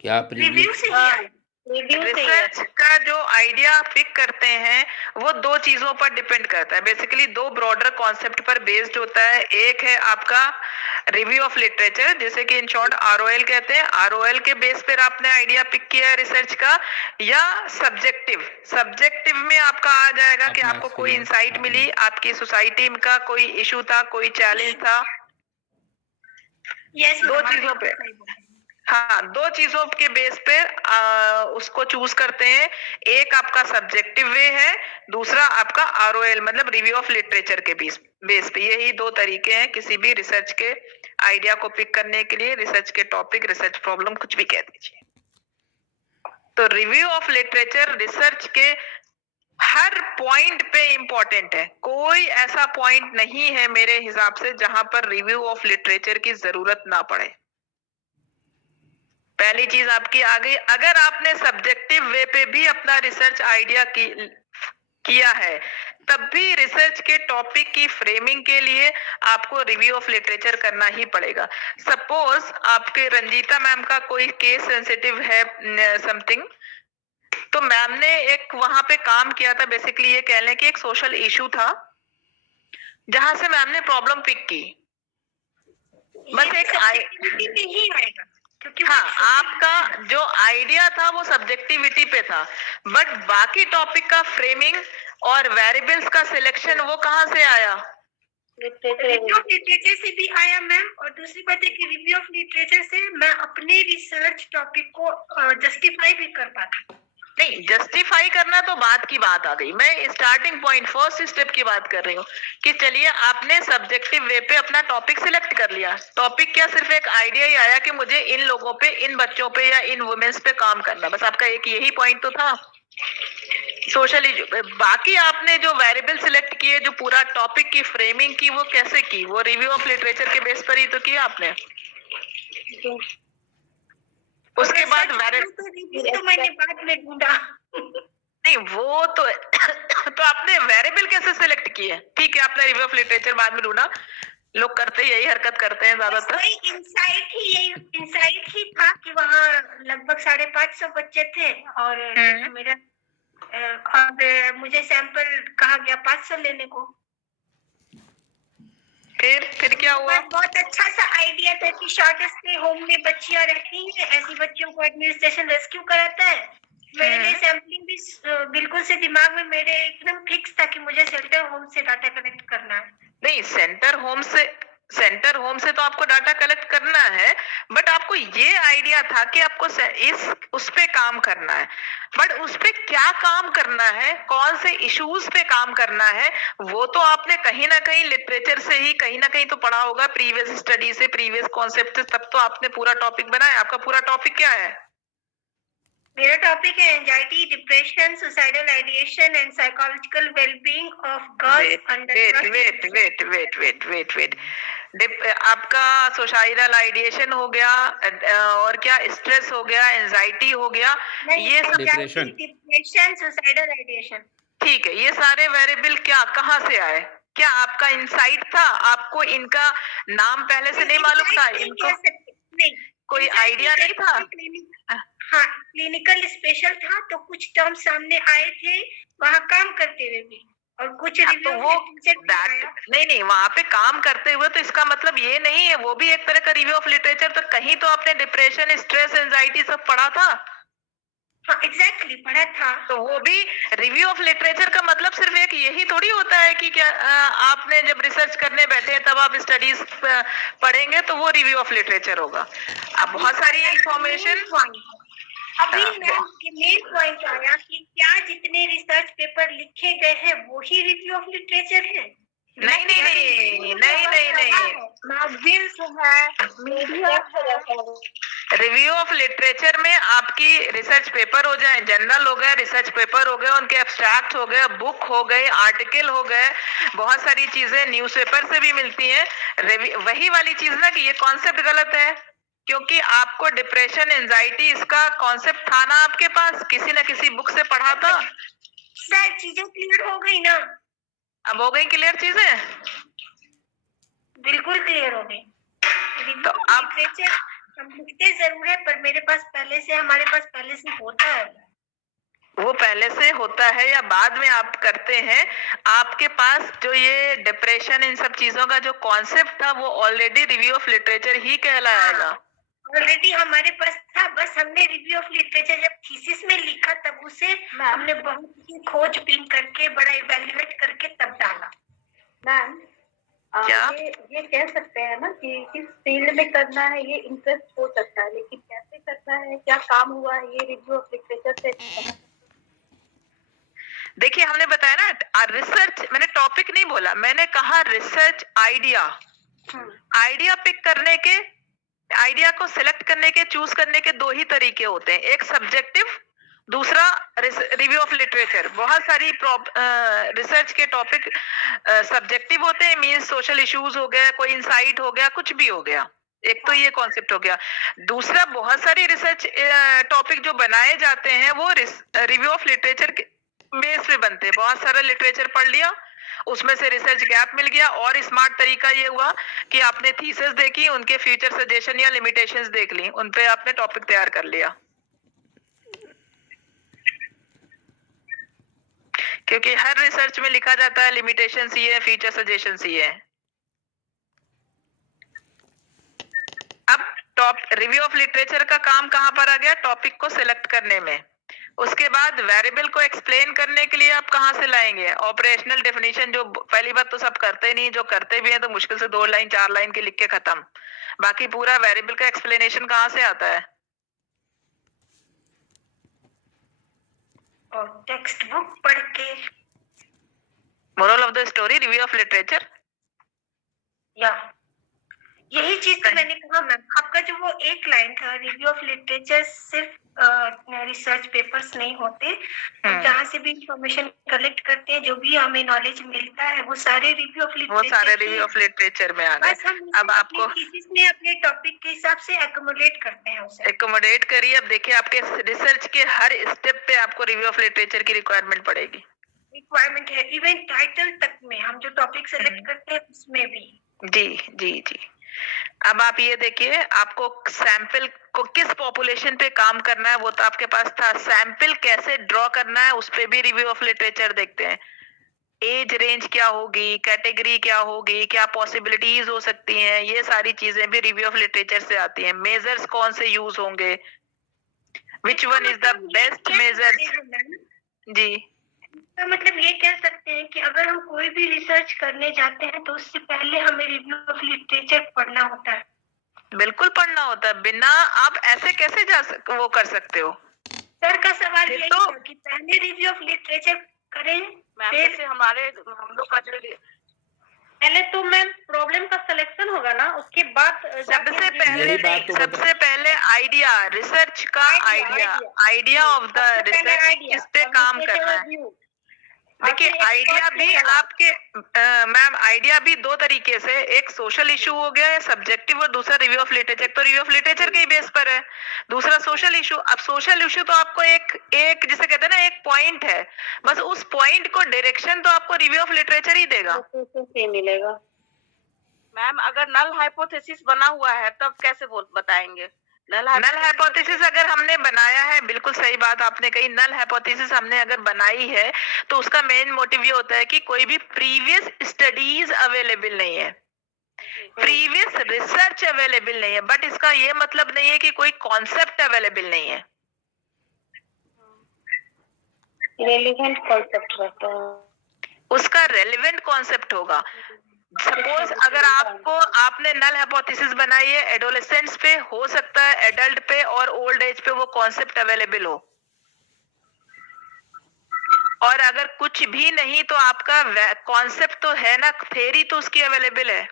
कि आप रिव्यू से ही रिव्यू से ही रिसर्च का जो आइडिया पिक करते हैं वो दो चीजों पर डिपेंड करता है, बेसिकली दो ब्रॉडर कॉन्सेप्ट पर बेस्ड होता है। एक है आपका रिव्यू ऑफ लिटरेचर, जैसे कि इन शॉर्ट आरओएल कहते हैं। आरओएल के बेस पर आपने आइडिया पिक किया है रिसर्च का, या सब्जेक्टिव। सब्जेक्टिव में आपका आ जाएगा कि अपना आपको कोई एक्सपीरियंस। इंसाइट मिली, आपकी सोसाइटी का कोई इशू था, कोई चैलेंज था। यस दो चीजों पे, हाँ, दो चीजों के बेस पे उसको चूज करते हैं। एक आपका सब्जेक्टिव वे है, दूसरा आपका आरओएल मतलब रिव्यू ऑफ लिटरेचर के बेस पे। यही दो तरीके हैं किसी भी रिसर्च के आइडिया को पिक करने के लिए। रिसर्च के टॉपिक, रिसर्च प्रॉब्लम, कुछ भी कह दीजिए। तो रिव्यू ऑफ लिटरेचर रिसर्च के हर पॉइंट पे इंपॉर्टेंट है। कोई ऐसा पॉइंट नहीं है मेरे हिसाब से जहां पर रिव्यू ऑफ लिटरेचर की जरूरत ना पड़े। पहली चीज आपकी आ गई। अगर आपने सब्जेक्टिव वे पे भी अपना रिसर्च आइडिया किया है, तब भी रिसर्च के टॉपिक की फ्रेमिंग के लिए आपको रिव्यू ऑफ लिटरेचर करना ही पड़ेगा। सपोज आपके रंजीता मैम का कोई केस सेंसिटिव है समथिंग, तो मैम ने एक वहां पे काम किया था। बेसिकली ये कह लें कि एक सोशल इशू था जहां से मैम ने प्रॉब्लम पिक की। बस एक ही आएगा, क्योंकि हाँ, आपका जो आइडिया था वो सब्जेक्टिविटी पे था, बट बाकी टॉपिक का फ्रेमिंग और वेरिएबल्स का सिलेक्शन वो कहाँ से आया? रिव्यू ऑफ लिटरेचर से भी आया मैम। और दूसरी बात है कि रिव्यू ऑफ लिटरेचर से मैं अपने रिसर्च टॉपिक को जस्टिफाई भी कर पाता। नहीं, जस्टिफाई करना तो बात की बात आ गई। मैं स्टार्टिंग पॉइंट, फर्स्ट स्टेप की बात कर रही हूँ कि चलिए आपने सब्जेक्टिव वे पे अपना टॉपिक सिलेक्ट कर लिया। टॉपिक क्या, सिर्फ एक आइडिया ही आया कि मुझे इन लोगों पे, इन बच्चों पे या इन वुमेन्स पे काम करना, बस आपका एक यही पॉइंट तो था। सोशल बाकी आपने जो वेरिएबल सिलेक्ट किए, जो पूरा टॉपिक की फ्रेमिंग की, वो कैसे की? वो रिव्यू ऑफ लिटरेचर के बेस पर ही तो किया आपने। उसके बाद तो मैंने बाद में ढूंढा। नहीं, वो तो तो आपने वेरिएबल कैसे सिलेक्ट किए? ठीक है, आपने रिव्यू ऑफ लिटरेचर बाद में ढूंढा। लोग करते यही हरकत करते हैं ज्यादातर। इंसाइट ही था कि वहाँ लगभग 550 बच्चे थे और मेरा और मुझे सैंपल कहा गया 500 लेने को। फिर क्या हुआ? बहुत अच्छा सा आइडिया था कि शॉर्ट स्टे होम में बच्चियां रहती हैं, ऐसी बच्चियों को एडमिनिस्ट्रेशन रेस्क्यू कराता है। मेरे लिए सैम्पलिंग भी बिल्कुल से दिमाग में मेरे एकदम फिक्स था कि मुझे सेंटर होम से डाटा कलेक्ट करना है। नहीं, सेंटर होम से तो आपको डाटा कलेक्ट करना है, बट आपको ये आइडिया था कि आपको उस पे काम करना है। बट उस पे क्या काम करना है, कौन से इश्यूज पे काम करना है, वो तो आपने कहीं ना कहीं लिटरेचर से ही कहीं ना कहीं तो पढ़ा होगा, प्रीवियस स्टडी से, प्रीवियस कॉन्सेप्ट से, तब तो आपने पूरा टॉपिक बनाया। आपका पूरा टॉपिक क्या है? मेरा टॉपिक है anxiety, depression, suicidal ideation and psychological wellbeing of girls under weight. आपका सोसाइडल आइडिएशन हो गया, और क्या, स्ट्रेस हो गया, एंजाइटी हो गया, ये सब डिप्रेशन, सुसाइडल आइडिएशन। ठीक है, ये सारे वेरिएबल क्या, कहाँ से आए? क्या आपका इंसाइट था? आपको इनका नाम पहले से नहीं मालूम था? इनको नहीं, कोई आइडिया नहीं था? हाँ, क्लिनिकल स्पेशल था तो कुछ टर्म सामने आए थे वहाँ काम करते हुए भी, और कुछ तो वो नहीं, वहां पे काम करते हुए, तो इसका मतलब ये नहीं है, वो भी एक तरह का रिव्यू ऑफ लिटरेचर। तो कहीं तो आपने डिप्रेशन, स्ट्रेस, एंजाइटी सब पढ़ा था। हाँ, एग्जैक्टली पढ़ा था। तो वो भी रिव्यू ऑफ लिटरेचर का मतलब सिर्फ एक यही थोड़ी होता है कि क्या आपने जब रिसर्च करने बैठे तब आप स्टडीज पढ़ेंगे तो वो रिव्यू ऑफ लिटरेचर होगा। अब बहुत सारी इंफॉर्मेशन। अभी मेन पॉइंट आया कि क्या जितने रिसर्च पेपर लिखे गए हैं वो ही रिव्यू ऑफ लिटरेचर है? नहीं, रिव्यू ऑफ लिटरेचर में आपकी रिसर्च पेपर हो जाए, जर्नल हो गए, रिसर्च पेपर हो गए, उनके एब्स्ट्रैक्ट हो गए, बुक हो गए, आर्टिकल हो गए, बहुत सारी चीजें न्यूज़पेपर से भी मिलती हैं। वही वाली चीज ना कि ये कॉन्सेप्ट गलत है, क्योंकि आपको डिप्रेशन, एंजाइटी, इसका कॉन्सेप्ट था ना आपके पास, किसी न किसी बुक से पढ़ा था। सर चीजें क्लियर हो गई ना? अब हो गई क्लियर चीजें? बिल्कुल क्लियर हो गई। तो अब हम लिखते जरूर है, पर हमारे पास पहले से होता है। वो पहले से होता है या बाद में आप करते हैं? आपके पास जो ये डिप्रेशन इन सब चीजों का जो कॉन्सेप्ट था वो ऑलरेडी रिव्यू ऑफ लिटरेचर ही कहलाएगा। ऑलरेडी हमारे पास था, बस हमने रिव्यू ऑफ लिटरेचर जब थीसिस में लिखा तब उसे हमने बहुत ही खोजबीन करके बड़ा इवेल्युएट करके तब डाला। मैम क्या? ये कह सकते हैं ना कि किस फील्ड में करना है ये इंटरेस्ट हो सकता है, लेकिन कैसे करना है, क्या काम हुआ है, ये रिव्यू ऑफ लिटरेचर से समझ सकते हैं। देखिए हमने बताया ना रिसर्च, मैंने टॉपिक नहीं बोला, मैंने कहा रिसर्च आइडिया। आइडिया पिक करने के, आइडिया को सिलेक्ट करने के, चूज करने के दो ही तरीके होते हैं, एक सब्जेक्टिव, दूसरा रिव्यू ऑफ लिटरेचर। बहुत सारी रिसर्च के टॉपिक सब्जेक्टिव होते हैं, मींस सोशल इश्यूज हो गया, कोई इंसाइट हो गया, कुछ भी हो गया। एक तो ये कॉन्सेप्ट हो गया। दूसरा, बहुत सारी रिसर्च टॉपिक जो बनाए जाते हैं वो रिव्यू ऑफ लिटरेचर के बेस पे बनते हैं। बहुत सारा लिटरेचर पढ़ लिया, उसमें से रिसर्च गैप मिल गया, और स्मार्ट तरीका ये हुआ कि आपने थीसिस देखी, उनके फ्यूचर सजेशन या लिमिटेशंस देख ली, उन पे आपने टॉपिक तैयार कर लिया। क्योंकि हर रिसर्च में लिखा जाता है लिमिटेशंस ये है, फीचर सजेशंस ये है। अब टॉप रिव्यू ऑफ लिटरेचर का काम कहां पर आ गया? टॉपिक को सिलेक्ट करने में। उसके बाद वेरिएबल को एक्सप्लेन करने के लिए आप कहां से लाएंगे? ऑपरेशनल डेफिनेशन, जो पहली बात तो सब करते नहीं, जो करते भी हैं तो मुश्किल से 2 लाइन 4 लाइन के लिख के खत्म। बाकी पूरा वेरिएबल का एक्सप्लेनेशन कहां से आता है? और टेक्स्ट बुक पढ़ के। Moral of the story, review of literature. या यही चीज तो मैंने कहा मैम, आपका जो वो एक लाइन था, रिव्यू ऑफ लिटरेचर सिर्फ रिसर्च पेपर्स नहीं होते, जहाँ से भी इंफॉर्मेशन कलेक्ट करते हैं, जो भी हमें नॉलेज मिलता है, वो सारे रिव्यू ऑफ लिटरेचर, वो सारे रिव्यू ऑफ लिटरेचर में आ गए। बस हम अब आपको थीसिस में अपने टॉपिक के हिसाब से एकोमोडेट करते हैं उसे। एकोमोडेट करिए। अब देखिए आपके रिसर्च के हर स्टेप पे आपको रिव्यू ऑफ लिटरेचर की रिक्वायरमेंट पड़ेगी। रिक्वायरमेंट है, इवन टाइटल तक में हम जो टॉपिक सेलेक्ट करते हैं उसमें भी। जी जी जी। अब आप ये देखिए, आपको सैंपल को किस पॉपुलेशन पे काम करना है वो तो आपके पास था। सैंपल कैसे ड्रॉ करना है उस पे भी रिव्यू ऑफ लिटरेचर देखते हैं। एज रेंज क्या होगी, कैटेगरी क्या होगी, क्या पॉसिबिलिटीज हो सकती हैं, ये सारी चीजें भी रिव्यू ऑफ लिटरेचर से आती हैं। मेजर्स कौन से यूज होंगे, which one is the best measures. जी, तो मतलब ये कह सकते हैं कि अगर हम कोई भी रिसर्च करने जाते हैं तो उससे पहले हमें रिव्यू ऑफ लिटरेचर पढ़ना होता है। बिल्कुल पढ़ना होता है, बिना आप ऐसे कैसे वो कर सकते हो? सर का सवाल फिर यही तो- था कि पहले रिव्यू ऑफ लिटरेचर करें, फिर फिर हम लोग का जो पहले तो मैम प्रॉब्लम का सिलेक्शन होगा ना, उसके बाद सबसे पहले यही बात तो सबसे पहले आइडिया, रिसर्च का आइडिया ऑफ द रिसर्च किस पे काम करना है। देखिए आइडिया भी आपके मैम, आइडिया भी दो तरीके से, एक सोशल इशू हो गया है सब्जेक्टिव, और दूसरा रिव्यू ऑफ लिटरेचर। तो रिव्यू ऑफ लिटरेचर के ही बेस पर है। दूसरा सोशल इशू। अब सोशल इशू तो आपको एक जिसे कहते हैं ना, एक पॉइंट है, बस उस पॉइंट को डायरेक्शन तो आपको रिव्यू ऑफ लिटरेचर ही देगा। मिलेगा। मैम अगर नल हाइपोथेसिस बना हुआ है तब कैसे बताएंगे? नल हाइपोथेसिस अगर हमने बनाया है, बिल्कुल सही बात आपने कही, नल हाइपोथेसिस हमने अगर बनाई है तो उसका मेन मोटिव ये होता है कि कोई भी प्रीवियस स्टडीज अवेलेबल नहीं है, प्रीवियस रिसर्च अवेलेबल नहीं है, बट इसका ये मतलब नहीं है कि कोई कॉन्सेप्ट अवेलेबल नहीं है। रेलेवेंट कॉन्सेप्ट रहता है, उसका रेलेवेंट कॉन्सेप्ट होगा। सपोज अगर आपने नल हाइपोथेसिस बनाई है एडोलेसेंट्स पे, हो सकता है एडल्ट पे और ओल्ड एज पे वो कॉन्सेप्ट अवेलेबल हो, और अगर कुछ भी नहीं तो आपका कॉन्सेप्ट तो है ना, थ्योरी तो उसकी अवेलेबल है।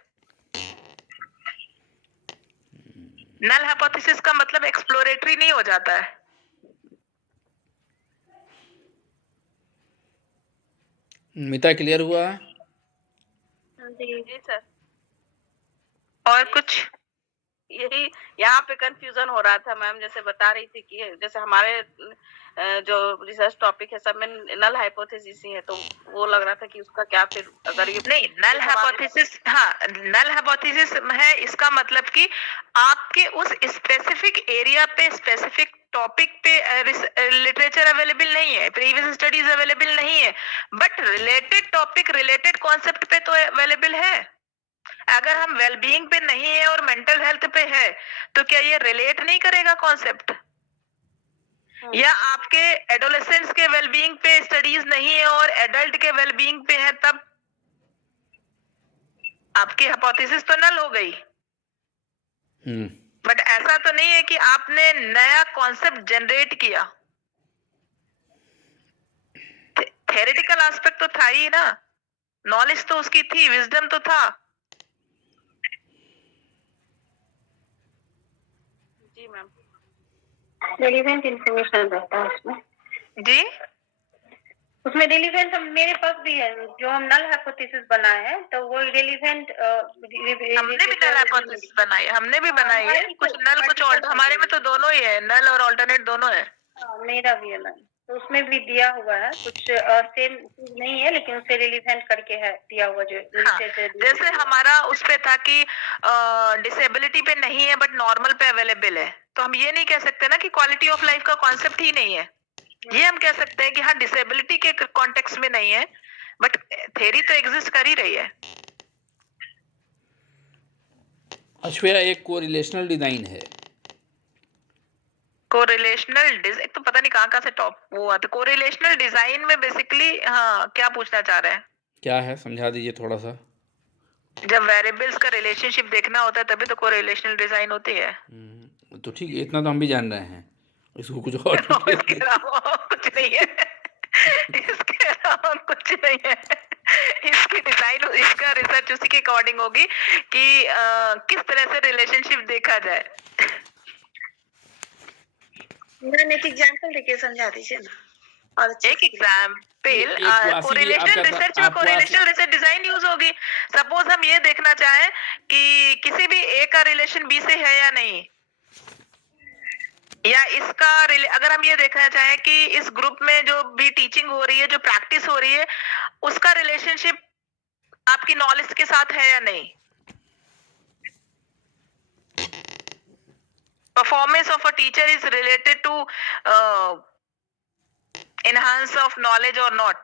नल हाइपोथेसिस का मतलब एक्सप्लोरेटरी नहीं हो जाता है। मिता क्लियर हुआ? जी सर। और कुछ? यही यहाँ पे कंफ्यूजन हो रहा था मैम, जैसे बता रही थी कि जैसे हमारे जो रिसर्च टॉपिक है सब में नल हाइपोथेसिस ही है, तो वो लग रहा था कि उसका क्या फिर अगर ये नहीं, नल हाइपोथेसिस, हाँ, नल हाइपोथेसिस है इसका मतलब कि आपके उस स्पेसिफिक एरिया पे, स्पेसिफिक टॉपिक पे लिटरेचर अवेलेबल नहीं है, प्रीवियस स्टडीज अवेलेबल नहीं है, but related topic, related concept पे तो अवेलेबल है। अगर हम वेलबीइंग पे नहीं है और मेंटल हेल्थ पे है, तो क्या ये रिलेट नहीं करेगा कॉन्सेप्ट? या आपके एडोलेसेंट्स के वेलबीइंग पे स्टडीज नहीं है और एडल्ट के वेलबीइंग पे है, तब आपकी हाइपोथेसिस तो नल हो गई। बट ऐसा तो नहीं है कि आपने नया कॉन्सेप्ट जनरेट किया। थेरेटिकल एस्पेक्ट तो था ही ना, नॉलेज तो उसकी थी, विजडम तो था। जी मैम, रिलीवेंट इंफॉर्मेशन रहता है उसमें। जी, उसमें रिलीवेंट मेरे पास भी है, जो हम नल हाइपोथेसिस बनाए हैं तो वो रिलीवेंट हमने भी नल हाइपोथेसिस बनाई है, हमने भी बनाई है, कुछ नल कुछ ऑल्ट, हमारे में तो दोनों ही है, नल और ऑल्टरनेट दोनों है। मेरा भी है नल, तो उसमें भी दिया हुआ है कुछ सेम चीज नहीं है, लेकिन उससे रिलीवेंट करके है दिया हुआ जो हाँ, जैसे हमारा उस पे था कि डिसेबिलिटी पे नहीं है बट नॉर्मल पे अवेलेबल है, तो हम ये नहीं कह सकते ना कि क्वालिटी ऑफ लाइफ का कॉन्सेप्ट ही नहीं है। ये हम कह सकते हैं कि हाँ, डिसेबिलिटी के कॉन्टेक्स्ट में नहीं है, बट थ्योरी तो एग्जिस्ट कर ही रही है। अश्वर्या, एक कोरिलेशनल डिजाइन है। कोरिलेशनल एक तो पता नहीं कहाँ से टॉप वो आता। कोरिलेशनल डिजाइन में बेसिकली, हाँ, क्या पूछना चाह रहे हैं? क्या है, समझा दीजिए थोड़ा सा। जब वेरिएबल्स का रिलेशनशिप देखना होता है तभी तो कोरिलेशनल डिजाइन होती है। तो ठीक है, इतना तो हम भी जान रहे हैं, इसको कुछ और इसके अलावा कुछ नहीं है। इसके अलावा कुछ नहीं है। इसकी डिजाइन, इसका रिसर्च उसी के अकॉर्डिंग होगी कि किस तरह से रिलेशनशिप देखा जाए। मैम एक एग्जांपल देके समझा दीजिए ना। और एक एग्जाम्पल, क्वासी कोरिलेशनल रिसर्च में कोरिलेशनल रिसर्च डिजाइन यूज होगी। सपोज हम ये देखना चाहें कि किसी भी ए का रिलेशन बी से है या नहीं, या इसका अगर हम ये देखना चाहें कि इस ग्रुप में जो भी टीचिंग हो रही है, जो प्रैक्टिस हो रही है, उसका रिलेशनशिप आपकी नॉलेज के साथ है या नहीं, performance of a teacher is related to enhance of knowledge or not,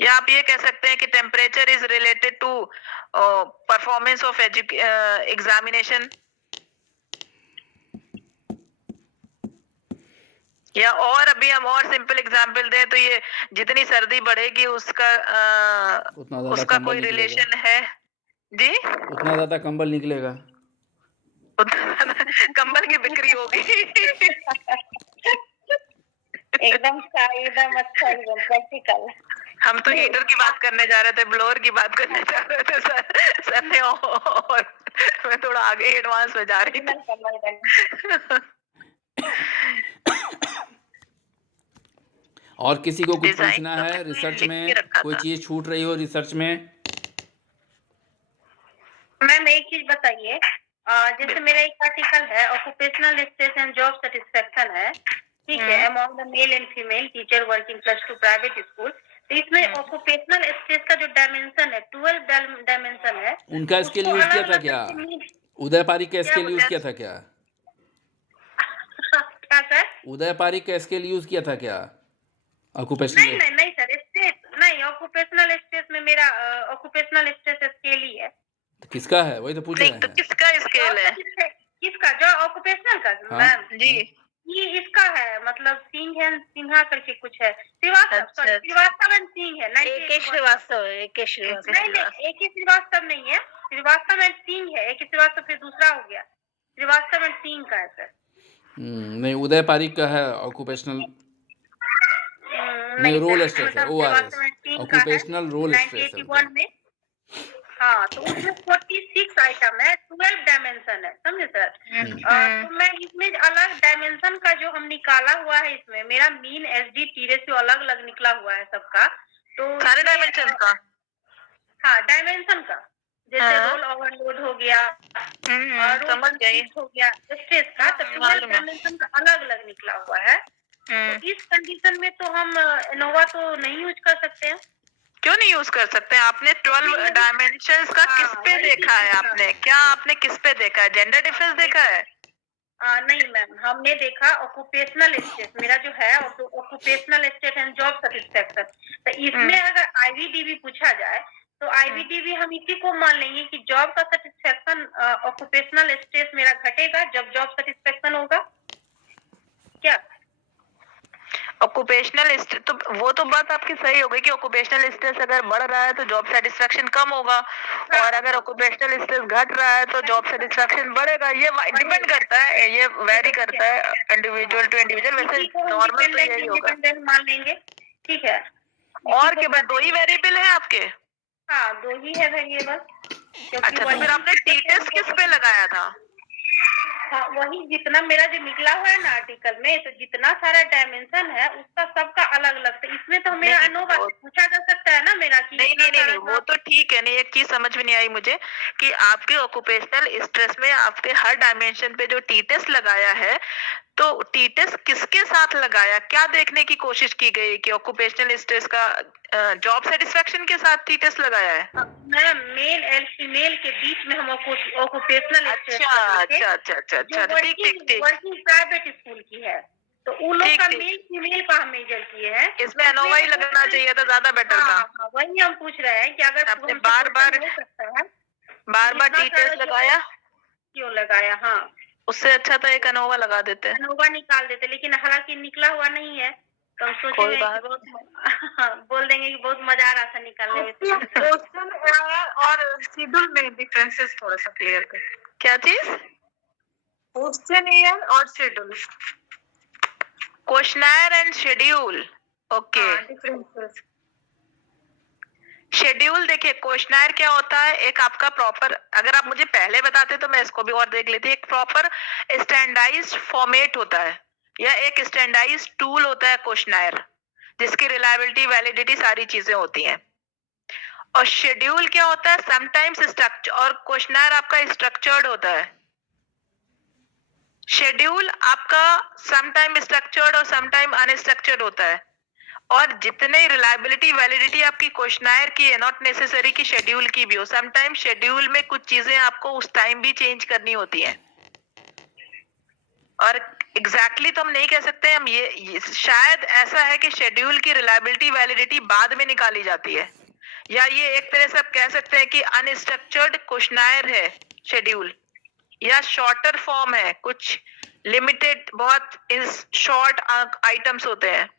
या आप ये कह सकते हैं कि temperature is related to performance of examination, या और अभी हम और सिंपल एग्जांपल दें तो ये जितनी सर्दी बढ़ेगी उसका उसका कोई रिलेशन है जी, उतना ज्यादा कंबल निकलेगा, कंबल की बिक्री होगी। एकदम अच्छा, एकदम प्रैक्टिकल। हम तो हीटर की बात करने जा रहे थे, ब्लोअर की बात करने जा रहे थे सर ने, और मैं थोड़ा आगे एडवांस में जा रही थी। और किसी को कुछ डिजाइन पूछना तो है मैंने रिसर्च लिख में, के रखा कोई था। चीज छूट रही हो रिसर्च में? मैम एक चीज बताइए, जैसे मेरा एक आर्टिकल है occupational stress and job satisfaction है, ठीक है, among the male and female teacher working +2 private school. तो इसमें ऑक्यूपेशनल स्ट्रेस का जो डायमेंशन है 12 डायमेंशन है, उनका स्केल यूज किया था क्या? उदय पारिक का स्केल यूज किया था क्या? क्या सर? उदय पारिक का स्केल यूज किया था क्या नहीं ऑक्यूपेशनल? नहीं नहीं सर, स्ट्रेस नहीं, ऑक्यूपेशनल स्ट्रेस में मेरा ऑक्यूपेशनल स्ट्रेस स्केल ही है। तो किसका है, वही तो पूछ रहे नहीं तो हैं। किसका स्केल है? किसका? जो ऑक्यूपेशनल का हाँ, मैम जी, ये इसका है, मतलब सिन्हा करके कुछ है, श्रीवास्तव, सॉरी श्रीवास्तव एंड सिंह है। श्रीवास्तव है, एक श्रीवास्तव। नहीं नहीं, एक ही श्रीवास्तव नहीं है, श्रीवास्तव एंड सिंह है, एक ही श्रीवास्तव फिर दूसरा हो गया, श्रीवास्तव एंड सिंह का है सर। नहीं, उदय पारिक का है ऑक्यूपेशनल, नहीं, रोल स्ट्रेस है, ORS, ऑक्यूपेशनल रोल स्ट्रेस है 1981 में। हाँ, तो उसमें 46 आइटम है, 12 डायमेंशन है, समझे सर? तो मैं इसमें अलग डायमेंशन का जो हम निकाला हुआ है, इसमें मेरा मीन SD टी रेशियो अलग अलग निकला हुआ है सबका, तो सारे डायमेंशन का। हाँ, डायमेंशन का जैसे हाँ। रोल ओवरलोड हो गया और रोल समझ गई। कंफ्लिक्ट हो गया स्ट्रेस का, तो 12 मालूम है। डायमेंशन का अलग अलग निकला हुआ है। हम्म, तो इस कंडीशन में तो हम इनोवा तो नहीं यूज कर सकते हैं। क्यों नहीं यूज कर सकते? आपने 12 डायमेंशंस का हाँ, किस पे वही देखा है? चीज़ है। आपने क्या, आपने किस पे देखा है? जेंडर डिफरेंस देखा है? नहीं मैम, हमने देखा ऑक्यूपेशनल स्टेट, मेरा जो है occupational state and job satisfaction. तो इसमें अगर आईवीडीबी पूछा जाए तो आईवीडीबी हम इसी को मान लेंगे कि जॉब का सेटिस्फेक्शन, ऑक्यूपेशनल स्टेट मेरा घटेगा जब जॉब सेटिस्फेक्शन होगा क्या? ऑक्यूपेशनल स्ट्रेस, तो वो तो बात आपकी सही हो गई कि ऑक्यूपेशनल स्ट्रेस अगर बढ़ रहा है तो जॉब सेटिस्फेक्शन कम होगा, और अगर ऑक्यूपेशनल स्ट्रेस घट रहा है तो जॉब सेटिस्फेक्शन बढ़ेगा। ये डिपेंड करता है, ये वेरी करता है इंडिविजुअल टू इंडिविजुअल। वैसे इसी को हम नॉर्मल तो डिपेंडेंट यही होगा। इंडिपेंडेंट मान लेंगे, ठीक है। और क्या, बस 2 ही वेरिएबल है आपके? हाँ, 2 ही है वेरिएबल। अच्छा, तो फिर आपने टी टेस्ट किस पे लगाया था? हाँ, वही जितना मेरा जो निकला हुआ है ना आर्टिकल में, तो जितना सारा डायमेंशन है उसका सबका अलग अलग, तो इसमें तो मेरा नहीं, अनोवा वो- से पूछा जा सकता है ना मेरा कि नहीं इतना नहीं नहीं सारा नहीं, वो तो ठीक है। नहीं, एक चीज समझ में नहीं आई मुझे कि आपके ऑक्यूपेशनल स्ट्रेस में आपके हर डायमेंशन पे जो टी टेस्ट लगाया है, तो टी टेस्ट किसके साथ लगाया? क्या देखने की कोशिश की गई कि ऑक्यूपेशनल स्ट्रेस का जॉब सेटिस्फेक्शन के साथ टी टेस्ट लगाया है? मैम मेल एंड फीमेल के बीच में हम ऑक्यूपेशनल अच्छा अच्छा अच्छा अच्छा अच्छा, जो ठीक ठीक ठीक। वर्किंग प्राइवेट स्कूल की है, तो उन लोग ठीक, का ठीक। मेल फीमेल का हम मेजर किए हैं। इसमें अनोवा ही लगना चाहिए था, ज्यादा बेटर था। हाँ, वही हम पूछ रहे हैं कि अगर आपने हमसे बार-बार- क्वेश्चन हो सकता है बार बार जितना टी सारा टेस्ट जो लगाया, क्यों लगाया। हाँ, उससे अच्छा था एक अनोवा लगा देते। अनोवा निकाल देते, लेकिन हालांकि निकला हुआ नहीं है, तो हम सोचे कोई हैं कि बात- बहुत बोल देंगे कि बहुत मजा आ रहा था निकालने में। क्वेश्चन और शेड्यूल में डिफरेंसेस थोड़ा सा क्लियर कर। क्या चीज? क्वेश्चन ईयर और schedule. Questionnaire and schedule, okay. Differences. Schedule देखिए, क्वेश्चनर क्या होता है, एक आपका प्रॉपर, अगर आप मुझे पहले बताते तो मैं इसको भी और देख लेती। एक प्रॉपर स्टैंडर्डाइज्ड फॉर्मेट होता है या एक स्टैंडर्डाइज्ड टूल होता है क्वेश्चनर, जिसकी रिलायबिलिटी, वैलिडिटी सारी चीजें होती हैं। और शेड्यूल क्या होता है, समटाइम्स स्ट्रक्चर, और क्वेश्चनर आपका स्ट्रक्चर्ड होता है। शेड्यूल आपका समटाइम स्ट्रक्चर्ड और समटाइम अनस्ट्रक्चर्ड होता है। और जितने रिलायबिलिटी, वैलिडिटी आपकी क्वेश्चनर की है, नॉट नेसेसरी कि शेड्यूल की भी हो। समटाइम शेड्यूल में कुछ चीजें आपको उस टाइम भी चेंज करनी होती हैं, और एग्जैक्टली तो हम नहीं कह सकते। हम ये शायद ऐसा है कि शेड्यूल की रिलायबिलिटी, वैलिडिटी बाद में निकाली जाती है, या ये एक तरह से आप कह सकते हैं कि अनस्ट्रक्चर्ड क्वेश्चनर है शेड्यूल, या शॉर्टर फॉर्म है, कुछ लिमिटेड, बहुत शॉर्ट आइटम्स होते हैं।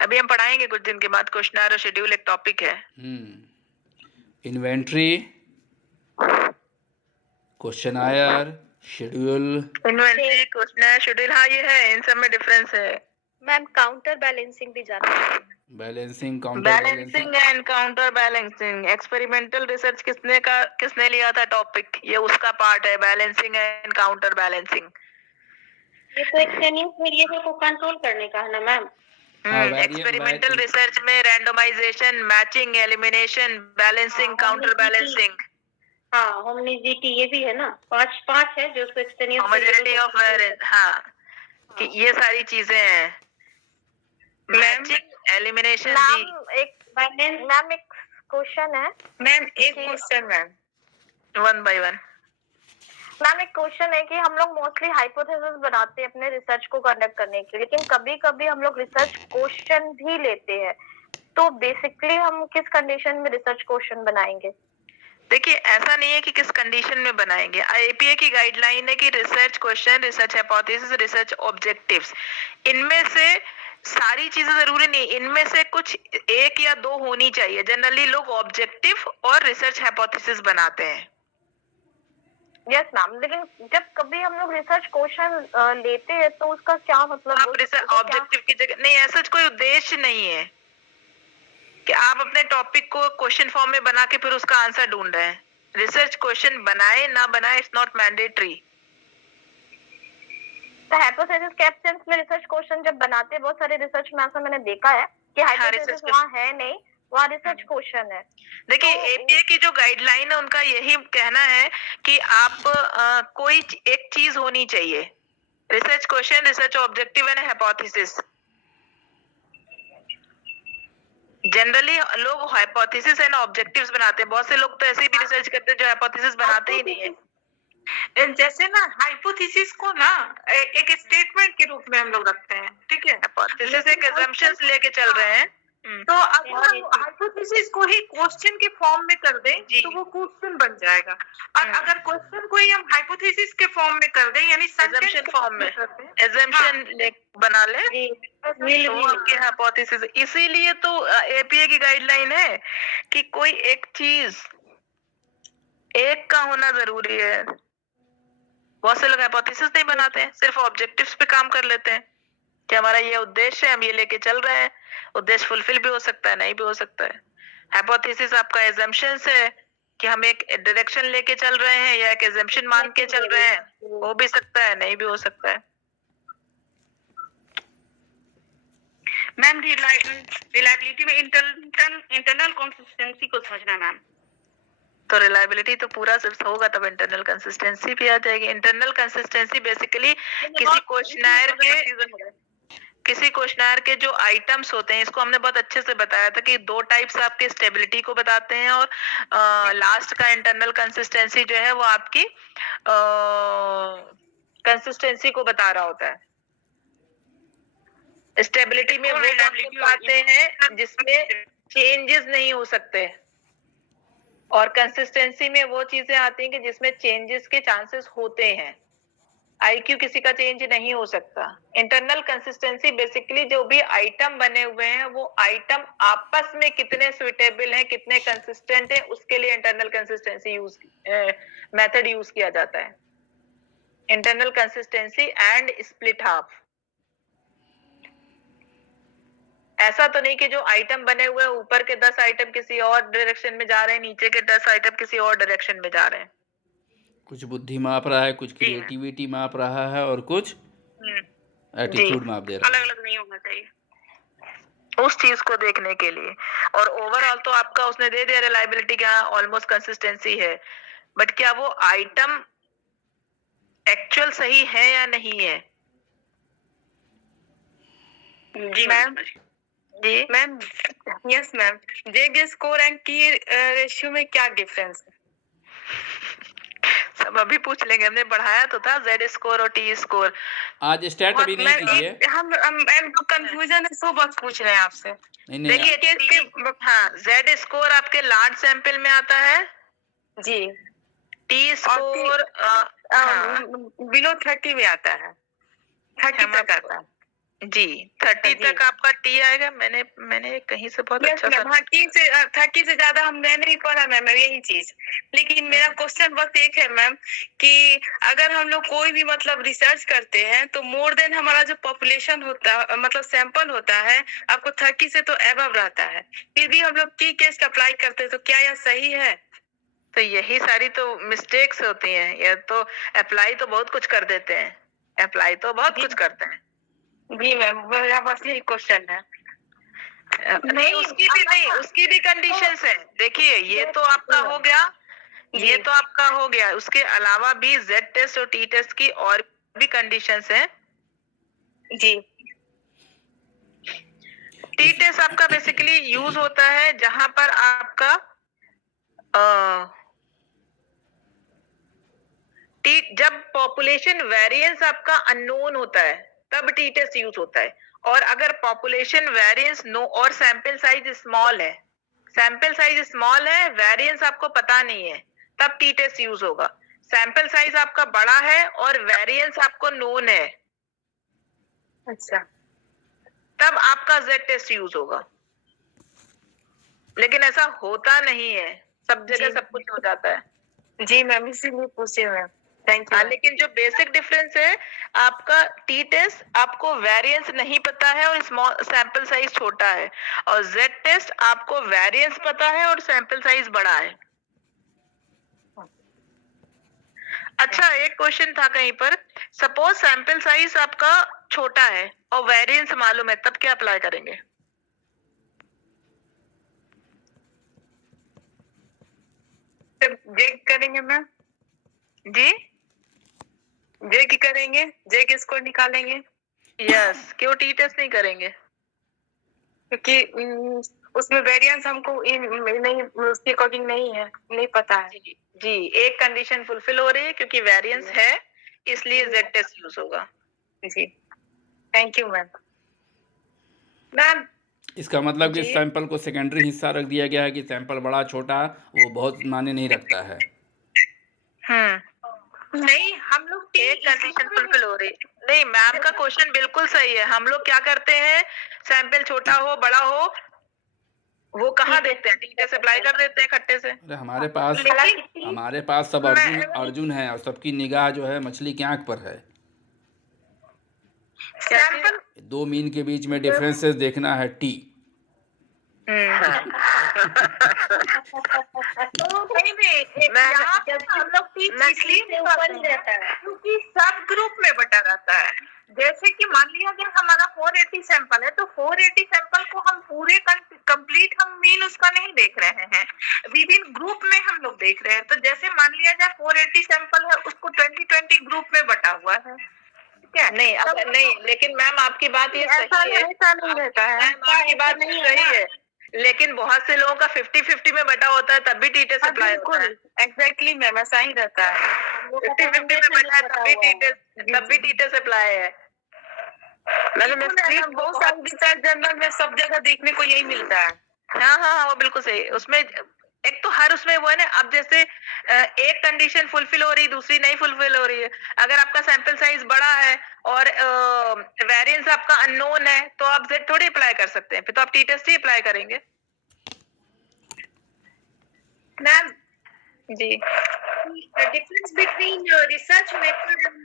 अभी हम पढ़ाएंगे कुछ दिन के बाद, क्वेश्चनर और शेड्यूल एक टॉपिक है। Inventory, questionnaire, schedule. Inventory, questionnaire, schedule, हाँ ये है, इन सब में डिफरेंस है। मैम काउंटर बैलेंसिंग भी जानना है। Balancing, counter balancing. Balancing and counter balancing, experimental research किसने लिया था टॉपिक, ये उसका पार्ट है, बैलेंसिंग एंड काउंटर बैलेंसिंग। ये तो एक्सटेनियस वेरिएबल को कंट्रोल करने का है ना मैम। एक्सपेरिमेंटल रिसर्च में randomization, matching, elimination, balancing, counter balancing, हाँ, हमने जीटी ये भी है ना, 5 है जो उसको एक्सटेनियस होमोजेनिटी ऑफ वेरिएंस, हाँ, कि ये सारी चीजें हैं। मैचिंग, एलिमिनेशन भी। मैम एक क्वेश्चन है। मैम एक question ma'am, one by one. Ma'am एक क्वेश्चन है कि हम लोग मोस्टली हाइपोथेसिस बनाते हैं अपने रिसर्च को कंडक्ट करने के लिए, लेकिन कभी कभी हम लोग रिसर्च क्वेश्चन भी लेते हैं, तो बेसिकली हम किस कंडीशन में रिसर्च क्वेश्चन बनाएंगे? देखिए, ऐसा नहीं है कि किस कंडीशन में बनाएंगे। आईपीए की गाइडलाइन है कि research question, research hypothesis, research objectives, इनमें से सारी चीजें जरूरी नहीं, इनमें से कुछ एक या दो होनी चाहिए। जनरली लोग ऑब्जेक्टिव और रिसर्च हाइपोथेसिस बनाते हैं। यस मैम, लेकिन जब कभी हम लोग रिसर्च क्वेश्चन लेते हैं तो उसका क्या मतलब? आप रिसर्च ऑब्जेक्टिव की जगह नहीं, ऐसा कोई उद्देश्य नहीं है कि आप अपने टॉपिक को क्वेश्चन फॉर्म में बना के फिर उसका आंसर ढूंढ रहे हैं। रिसर्च क्वेश्चन बनाए ना बनाए, इट्स नॉट मैंडेटरी। तो हाइपोथेसिस के एब्सेंस में रिसर्च क्वेश्चन जब बनाते हैं, बहुत सारे रिसर्च में ऐसा मैंने देखा है कि हाइपोथेसिस वहाँ है नहीं, वहाँ रिसर्च क्वेश्चन है। देखिए तो एपीए की जो गाइडलाइन है उनका यही कहना है कि आप कोई एक चीज होनी चाहिए, research question, research objective and hypothesis. Generally लोग हाइपोथेसिस एंड ऑब्जेक्टिव्स बनाते हैं, बहुत से लोग तो ऐसे ही भी रिसर्च करते हैं जो हाइपोथेसिस बनाते ही नहीं है। जैसे ना हाइपोथेसिस को ना एक स्टेटमेंट के रूप में हम लोग रखते हैं, ठीक है। हाइपोथेसिस एक assumptions लेके चल रहे हैं। तो अगर हम हाइपोथेसिस को ही क्वेश्चन के फॉर्म में कर दें जी। तो वो क्वेश्चन बन जाएगा, और अगर क्वेश्चन को ही हम हाइपोथेसिस के फॉर्म में कर दें यानी assumption फॉर्म में कर दें, assumption ले बना ले मिल तो वो आपके हाइपोथेसिस। इसीलिए तो एपीए की गाइडलाइन है कि कोई एक चीज एक का होना जरूरी है। बहुत से लोग हाइपोथेसिस नहीं बनाते हैं, सिर्फ ऑब्जेक्टिव्स पे काम कर लेते हैं कि हमारा ये उद्देश्य है, हम ये लेके चल रहे हैं। उद्देश्य फुलफिल भी हो सकता है, नहीं भी हो सकता है। हाइपोथेसिस आपका एजम्पशंस है कि हम एक डायरेक्शन लेके चल रहे हैं या एक एजम्पशन मान के चल रहे हैं, हो भी सकता है, नहीं भी हो सकता है। मैम रिलायबिलिटी में इंटरनल कंसिस्टेंसी को समझना है मैम। तो रिलायबिलिटी तो पूरा सिर्फ होगा तब इंटरनल कंसिस्टेंसी भी आ जाएगी। इंटरनल कंसिस्टेंसी बेसिकली किसी क्वेश्चनर के जो आइटम्स होते हैं, इसको हमने बहुत अच्छे से बताया था कि दो टाइप्स आपके स्टेबिलिटी को बताते हैं, और लास्ट का इंटरनल कंसिस्टेंसी जो है वो आपकी कंसिस्टेंसी को बता रहा होता है। स्टेबिलिटी में वो concept आते हैं जिसमें चेंजेस नहीं हो सकते, और कंसिस्टेंसी में वो चीजें आती हैं कि जिसमें चेंजेस के चांसेस होते हैं। आईक्यू किसी का चेंज नहीं हो सकता। इंटरनल कंसिस्टेंसी बेसिकली जो भी आइटम बने हुए हैं वो आइटम आपस में कितने सुइटेबल हैं, कितने कंसिस्टेंट हैं, उसके लिए इंटरनल कंसिस्टेंसी मेथड यूज किया जाता है। Internal consistency and split half. ऐसा तो नहीं कि जो आइटम बने हुए हैं ऊपर के 10 आइटम किसी और डायरेक्शन में जा रहे हैं, नीचे के 10 आइटम किसी और डायरेक्शन में जा रहे हैं। कुछ बुद्धि माप रहा है, कुछ क्रिएटिविटी माप रहा है, और कुछ एटीट्यूड माप दे रहा है। अलग अलग नहीं होना चाहिए उस चीज को देखने के लिए। और ओवरऑल तो आपका उसने दे दिया रिलायबिलिटी क्या ऑलमोस्ट कंसिस्टेंसी है, बट क्या वो आइटम एक्चुअल सही है या नहीं है? जी मैम। जी ma'am yes ma'am, J score and की रेशियो में क्या डिफरेंस है? सब अभी पूछ लेंगे, हमने बढ़ाया तो था जेड स्कोर और टी स्कोर। आज स्टार्ट अभी नहीं कीजिए। हम कंफ्यूजन है, सो बस पूछ रहे हैं आपसे। नहीं नहीं, देखिए हाँ, जेड स्कोर आपके लार्ज सैंपल में आता है जी, टी स्कोर बिलो 30 में आता है, 30 तक आता है जी। 30 तक आपका टी आएगा। मैंने कहीं से बहुत अच्छा सा 30 से ज्यादा हम मैंने नहीं पढ़ा मैम यही चीज। लेकिन मेरा क्वेश्चन बस एक है मैम कि अगर हम लोग कोई भी मतलब रिसर्च करते हैं तो मोर देन हमारा जो पॉपुलेशन होता है मतलब सैंपल होता है आपको 30 से तो एबव रहता है, फिर भी हम लोग टी टेस्ट अप्लाई करते हैं, तो क्या यह सही है? तो यही सारी तो मिस्टेक्स होती हैं। ये तो अप्लाई तो बहुत कुछ कर देते हैं, अप्लाई तो बहुत कुछ करते हैं। जी मैम, मेरा बस यही क्वेश्चन है। नहीं उसकी भी कंडीशंस है। देखिए ये तो आपका हो गया, ये तो आपका हो गया। उसके अलावा भी जेड टेस्ट और टी टेस्ट की और भी कंडीशंस हैं जी। टी टेस्ट आपका बेसिकली यूज होता है जहां पर आपका जब पॉपुलेशन वेरिएंस आपका अननोन होता है तब टी टेस्ट यूज होता है। और अगर पॉपुलेशन वेरिएंस नो और सैंपल साइज स्मॉल है, सैंपल साइज स्मॉल है, वेरिएंस आपको पता नहीं है, तब टी टेस्ट यूज होगा। सैंपल साइज आपका बड़ा है और वेरिएंस आपको नोन है, अच्छा, तब आपका जेड टेस्ट यूज होगा। लेकिन ऐसा होता नहीं है, सब जगह सब कुछ हो जाता है। जी मैम, इसीलिए पूछे मैम, थैंक यू। लेकिन जो बेसिक डिफरेंस है आपका टी टेस्ट आपको वेरिएंस नहीं पता है और स्मॉल सैंपल साइज छोटा है, और जेड टेस्ट आपको वेरिएंस पता है और सैंपल साइज बड़ा है। अच्छा, एक क्वेश्चन था कहीं पर, सपोज सैंपल साइज आपका छोटा है और वेरिएंस मालूम है, तब क्या अप्लाई करेंगे? जे करेंगे मैम, जी जे की करेंगे, जे के स्कोर निकालेंगे यस, क्यों टी टेस्ट नहीं करेंगे? क्योंकि उसमें वेरिएंस हमको नहीं, उसके अकॉर्डिंग नहीं है, नहीं पता है। जी, एक कंडीशन फुलफिल हो रही है क्योंकि वेरिएंस है, इसलिए जेड टेस्ट यूज होगा। जी, थैंक यू मैम। मैम इसका मतलब कि जी। सैंपल को सेकेंडरी हिस्सा रख दिया गया है कि सैंपल बड़ा छोटा वो बहुत मायने नहीं रखता है। नहीं, हम लोग एक कंडीशन फुलफिल हो रही है। नहीं, मैम का क्वेश्चन बिल्कुल सही है। हम लोग क्या करते हैं, सैंपल छोटा हो बड़ा हो वो कहाँ देखते हैं, टी टेस्ट अप्लाई कर देते हैं खट्टे से। अरे हमारे पास सब अर्जुन है और सबकी निगाह जो है मछली की आंख पर है। सैंपल 2 मीन के बीच में डिफरेंसेस देखना है टी। यहाँ पे हम लोग इसलिए क्योंकि सब ग्रुप में बटा रहता है। जैसे कि मान लिया अगर हमारा 480 सैंपल है तो 480 सैंपल को हम पूरे कंप्लीट हम मीन उसका नहीं देख रहे हैं, विभिन्न ग्रुप में हम लोग देख रहे हैं। तो जैसे मान लिया जाए 480 सैंपल है, उसको 20-20 ग्रुप में बटा हुआ है, ठीक है? नहीं अब नहीं, लेकिन मैम आपकी बात ये सही है, ऐसा नहीं रहता है। मैम आपकी बात सही है, लेकिन बहुत से लोगों का 50-50 में बटा होता है तब भी टी टेस्ट अप्लाई होता है। एग्जैक्टली मैम, ऐसा ही रहता है। 50-50 में बटा है तब भी टी टेस्ट अप्लाई है। मतलब स्प्लिट बहुत सारी रिसर्च जर्नल में सब जगह देखने को यही मिलता है। हाँ, वो बिल्कुल सही है। उसमें एक तो हर उसमें वो है ना, अब जैसे एक कंडीशन फुलफिल हो रही है, दूसरी नहीं फुलफिल हो रही है। अगर आपका सैंपल साइज बड़ा है और वेरिएंस आपका अननोन है तो आप जेड थोड़ी अप्लाई कर सकते हैं, फिर तो आप टी टेस्ट ही अप्लाई करेंगे। Ma'am ji, difference between research method and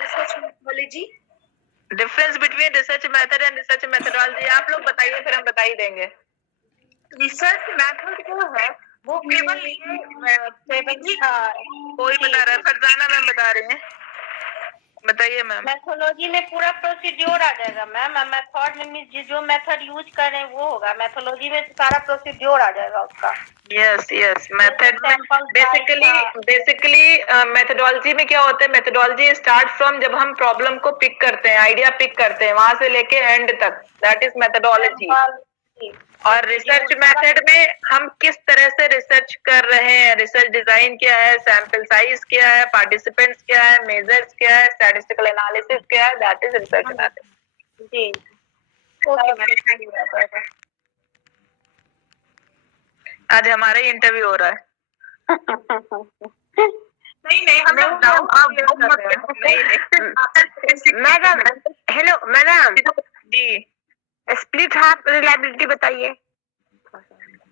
research methodology. Difference between research method and research methodology आप लोग बताइए, फिर हम बता ही देंगे। रिसर्च मेथड जो है वो केवल कोई बता रहा है, फरजाना मैम बता रही हैं, बताइए मैम। मैथोलॉजी में पूरा प्रोसीड्योर आ जाएगा मैम, मेथड में जो मेथड यूज कर रहे हैं वो होगा, मैथोलॉजी में सारा प्रोसीड्योर आ जाएगा उसका। यस, मेथड में बेसिकली मेथोडोलॉजी में क्या होता है, मेथोडोलॉजी स्टार्ट फ्रॉम जब हम प्रॉब्लम को पिक करते हैं, आइडिया पिक करते हैं, वहां से लेके एंड तक, दैट इज मेथोडोलॉजी। और रिसर्च मेथड में हम किस तरह से रिसर्च कर रहे हैं, रिसर्च डिजाइन क्या है, सैंपल साइज क्या है, पार्टिसिपेंट्स क्या है, मेजर्स क्या है, स्टैटिस्टिकल एनालिसिस क्या है, दैट इज रिसर्च मेथड। जी ओके मैम, थैंक यू। आज हमारा ही इंटरव्यू हो रहा है। नहीं हम लोग डाउट मैडम, हेलो मैडम, जी, स्प्लिट हाफ रिलायबिलिटी बताइए।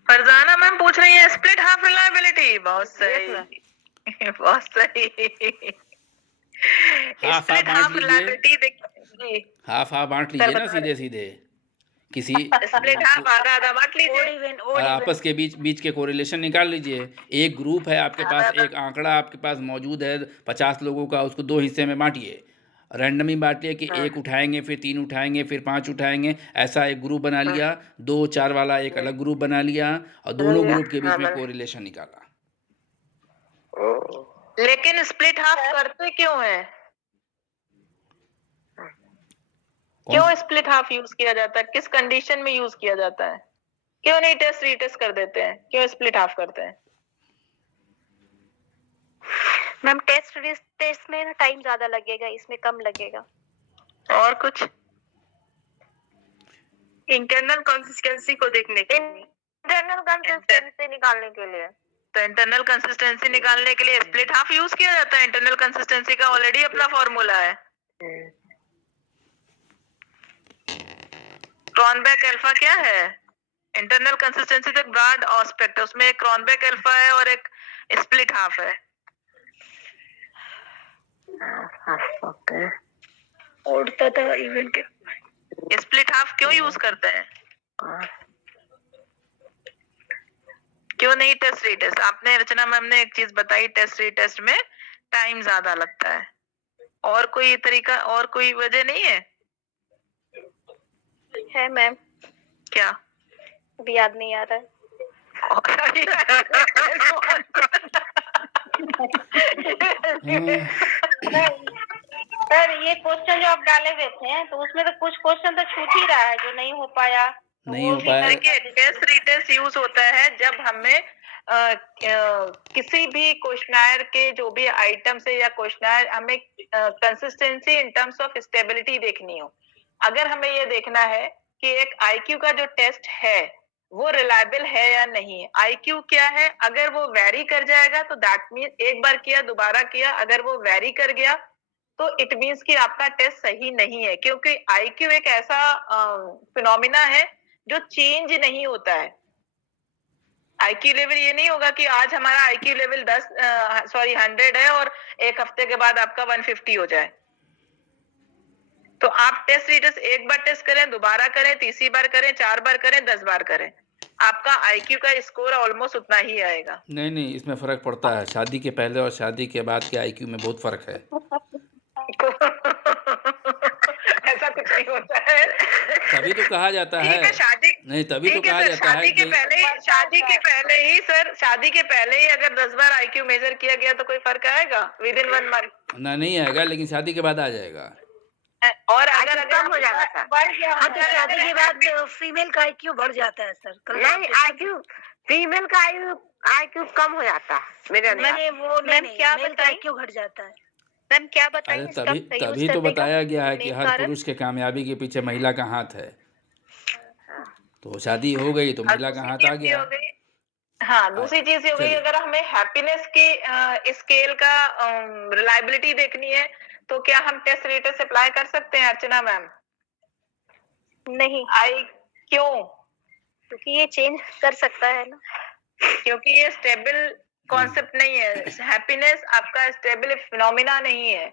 फरजाना मैम पूछ रही है स्प्लिट हाफ रिलायबिलिटी। बहुत सही, बहुत सही। स्प्लिट हाफ रिलायबिलिटी जी, हाफ बांट लीजिए ना सीधे सीधे किसी स्प्लिट हाफ आधा बांट लीजिए और आपस के बीच के कोरिलेशन निकाल लीजिए। एक ग्रुप है आपके पास, एक आंकड़ा आपके पास मौजूद है 50 लोगों का, उसको 2 हिस्से में बांटिए, रैंडमली बांटिए कि 1 उठाएंगे, फिर 3 उठाएंगे, फिर 5 उठाएंगे, ऐसा एक ग्रुप बना लिया। 2-4 वाला एक अलग ग्रुप बना लिया और दोनों ग्रुप के बीच में कोरिलेशन निकाला। लेकिन स्प्लिट हाफ करते क्यों है, क्यों स्प्लिट हाफ यूज किया जाता है, किस कंडीशन में यूज किया जाता है, क्यों नहीं टेस्ट रीटेस्ट कर देते हैं, क्यों स्प्लिट हाफ करते हैं? मैम टेस्ट में टाइम ज्यादा लगेगा, इसमें कम लगेगा। और कुछ? इंटरनल कंसिस्टेंसी को देखने के लिए, इंटरनल कंसिस्टेंसी निकालने के लिए। तो इंटरनल कंसिस्टेंसी निकालने के लिए स्प्लिट हाफ यूज किया जाता है। इंटरनल कंसिस्टेंसी का ऑलरेडी अपना फॉर्मूला है। क्रॉनबेक अल्फा क्या है? इंटरनल कंसिस्टेंसी तो एक ब्रॉड एस्पेक्ट है, उसमें एक क्रॉनबेक अल्फा है और एक स्प्लिट हाफ है। ओके, उड़ता था इवेंट के स्प्लिट हाफ क्यों यूज करते हैं, क्यों नहीं टेस्ट रीटेस्ट? आपने रचना मैम ने एक चीज बताई, टेस्ट रीटेस्ट में टाइम ज्यादा लगता है, और कोई तरीका, और कोई वजह नहीं है? है मैम, क्या? अभी याद नहीं आ रहा है। सर ये क्वेश्चन जो आप डाले हुए थे तो उसमें तो कुछ क्वेश्चन तो छूट ही रहा है जो नहीं हो पाया, तो नहीं वो हो भी पाया। देखिए, टेस्ट रीटेस्ट यूज होता है जब हमें किसी भी क्वेश्चनर के जो भी आइटम्स है या क्वेश्चनर हमें consistency in terms of stability देखनी हो। अगर हमें ये देखना है कि एक आईक्यू का जो टेस्ट है वो रिलायबल है या नहीं। आईक्यू क्या है? अगर वो वेरी कर जाएगा तो दैट मीन एक बार किया दोबारा किया, अगर वो वेरी कर गया तो इट मीन्स कि आपका टेस्ट सही नहीं है, क्योंकि आईक्यू एक ऐसा फिनोमिना है जो चेंज नहीं होता है। आईक्यू लेवल ये नहीं होगा कि आज हमारा आईक्यू लेवल 100 है और एक हफ्ते के बाद आपका 150 हो जाए। तो आप टेस्ट रीटेस्ट एक बार टेस्ट करें, दोबारा करें, तीसरी बार करें, 4 बार करें, 10 बार करें, आपका आईक्यू का स्कोर ऑलमोस्ट उतना ही आएगा। नहीं, इसमें फ़र्क पड़ता है। शादी के पहले और शादी के बाद के आईक्यू में बहुत फ़र्क है। ऐसा कुछ नहीं होता है। तभी तो कहा जाता ठीक है। है, शादी नहीं, तभी तो ठीक है कहा सर, जाता है शादी के कि पहले ही अगर 10 बार आईक्यू मेजर किया गया तो कोई फर्क आएगा विद इन 1 मंथ? ना, नहीं आएगा, लेकिन शादी के बाद आ जाएगा। और IQ अगर कम हो जाएगा सर। बढ़ गया हाँ, तो होगा। शादी के बाद फीमेल का आईक्यू बढ़ जाता है सर। नहीं, IQ फीमेल का IQ कम हो जाता है मेरे अंदर। मैंने वो मैम, क्या मेल का बताई? आईक्यू घट जाता है। मैम क्या अरे बताइए इसका तभी सही तभी यूज तो करने का बताया गया है कि मेन हर कारण? पुरुष के कामयाबी के पीछे महिला का हाथ है। तो शादी हो गई तो महिला का हाथ आ गया। हाँ, दूसरी चीज ये हो गई, चलिए। अगर हमें हैप्पीनेस की स्केल का रिलायबिलिटी देखनी है तो क्या हम टेस्ट रेटस अप्लाई कर सकते हैं अर्चना मैम? नहीं, क्यों? क्योंकि ये चेंज कर सकता है ना। क्योंकि ये स्टेबल कॉन्सेप्ट नहीं है। हैप्पीनेस आपका स्टेबल फिनोमिना नहीं है।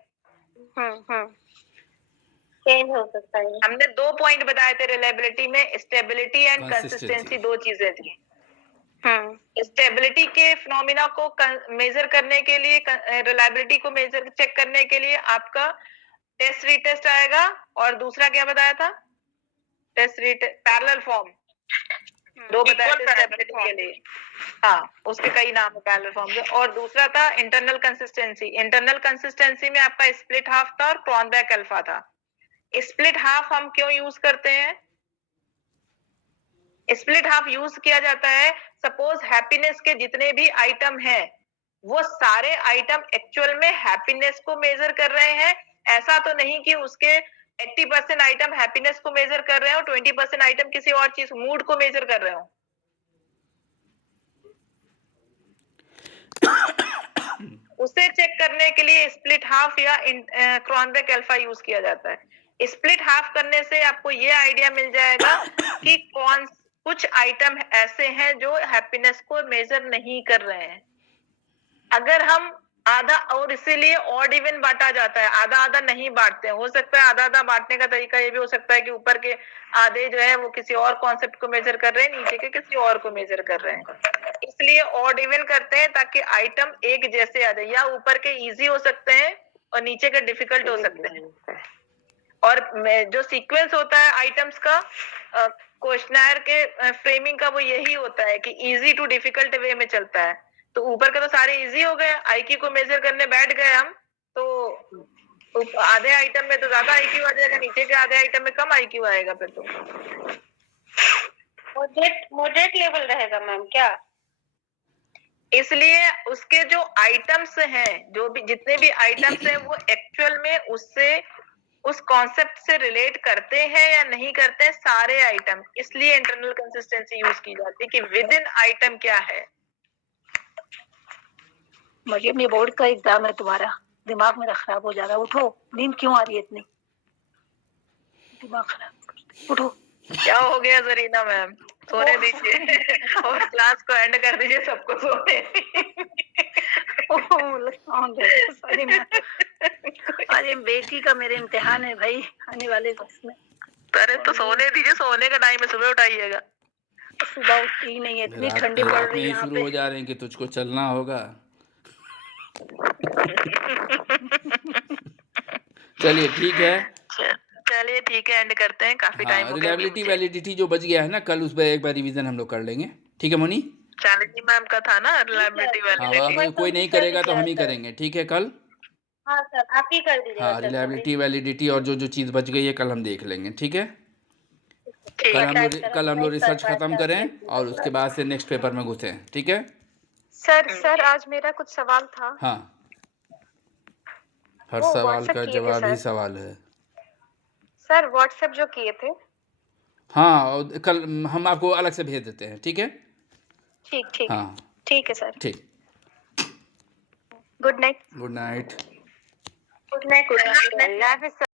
चेंज हो सकता है। हमने 2 पॉइंट बताए थे रिलायबिलिटी में, स्टेबिलिटी एंड Consistency। कंसिस्टेंसी, 2 चीजें थी। स्टेबिलिटी के फिनोमिना को मेजर करने के लिए, रिलायबिलिटी को मेजर चेक करने के लिए आपका टेस्ट रीटेस्ट आएगा, और दूसरा क्या बताया था? टेस्ट रीटेस्ट पैरेलल फॉर्म, 2 बताए थे स्टेबिलिटी के लिए। हाँ, उसके कई नाम है पैरेलल फॉर्म के। और दूसरा था इंटरनल कंसिस्टेंसी। इंटरनल कंसिस्टेंसी में आपका स्प्लिट हाफ था और क्रॉनबैक अल्फा था। स्प्लिट हाफ हम क्यों यूज करते हैं? स्प्लिट हाफ यूज किया जाता है सपोज हैप्पीनेस के जितने भी आइटम हैं वो सारे आइटम एक्चुअल में हैप्पीनेस को मेजर कर रहे हैं। ऐसा तो नहीं कि उसके 80% आइटम हैप्पीनेस को मेजर कर रहे हो, 20% आइटम किसी और चीज मूड को मेजर कर रहे हो। उसे चेक करने के लिए स्प्लिट हाफ या क्रॉनबैक अल्फा यूज किया जाता है। स्प्लिट हाफ करने से आपको ये आइडिया मिल जाएगा कि कुछ आइटम ऐसे हैं जो हैप्पीनेस को मेजर नहीं कर रहे हैं। अगर हम आधा, और इसीलिए ऑड इवन बांटा जाता है, आधा आधा नहीं बांटते हैं। हो सकता है आधा आधा बांटने का तरीका ये भी हो सकता है कि ऊपर के आधे जो है वो किसी और कॉन्सेप्ट को मेजर कर रहे हैं, नीचे के किसी और को मेजर कर रहे हैं। इसलिए ऑड इवन करते हैं ताकि आइटम एक जैसे आ जाए, या ऊपर के इजी हो सकते हैं और नीचे के डिफिकल्ट हो सकते हैं। और जो सीक्वेंस होता है आइटम्स का क्वेश्चनर के फ्रेमिंग का, वो यही होता है कि इजी टू डिफिकल्ट वे में चलता है। तो ऊपर के तो सारे इजी हो गए, आईक्यू को मेजर करने बैठ गए हम, तो आधे आइटम में तो ज्यादा आईक्यू आ जाएगा, नीचे के आधे आइटम में कम आईक्यू आएगा। फिर तो मॉडरेट लेवल रहेगा मैम क्या? इसलिए उसके जो आइटम्स हैं, जो भी जितने भी आइटम्स हैं, वो एक्चुअल में उससे, उस कॉन्सेप्ट से रिलेट करते हैं या नहीं करते हैं सारे आइटम। इसलिए इंटरनल कंसिस्टेंसी यूज की जाती है कि विद इन आइटम क्या है। मरियम, ये बोर्ड का एग्जाम है तुम्हारा, दिमाग मेरा खराब हो जा रहा है। उठो, नींद क्यों आ रही है इतनी? दिमाग खराब, उठो। क्या हो गया जरीना मैम? सोने दीजिए और क्लास को एंड कर दीजिए, सबको सोने। अरे बेटी का मेरे इम्तिहान है भाई, आने वाले वक्त में। अरे तो सोने दीजिए, सोने का टाइम है, सुबह उठाइएगा। सुबह उठती नहीं है, इतनी ठंडी पड़ रात में रही है ही यहाँ शुरू पे। हो जा रहे हैं कि तुझको चलना होगा। चलिए ठीक है। चलिए ठीक है, एंड करते हैं, काफी टाइम हाँ, हो गया। रिलायबिलिटी वैलिडिटी जो बच गया है ना, कल उस पर एक बार रिवीजन हम लोग कर लेंगे। ठीक है मोनी? चांदनी मैम का था ना रिलायबिलिटी हाँ वैलिडिटी। अगर कोई नहीं करेगा तो हम ही करेंगे, ठीक है कल। हाँ सर, आप ही कर दीजिएगा हाँ सर। रिलायबिलिटी वैलिडिटी और जो जो चीज़ बच गई है कल हम देख लेंगे, ठीक है। ठीक है। कल हम लोग रिसर्च ख़त्म करें और उसके बाद से नेक्स्ट पेपर में घुसें, ठीक है। सर आज मेरा कुछ सवाल था। हाँ हर वो सवाल व्हाट्सएप का किए थे जवाब ही सर। सवाल है। सर व्हाट्सएप जो किए थे। हाँ और कल हम आपको अलग से भेज देते हैं, ठीक है। ठीक हाँ ठीक है सर। ठीक। Good night. Good night. Good night.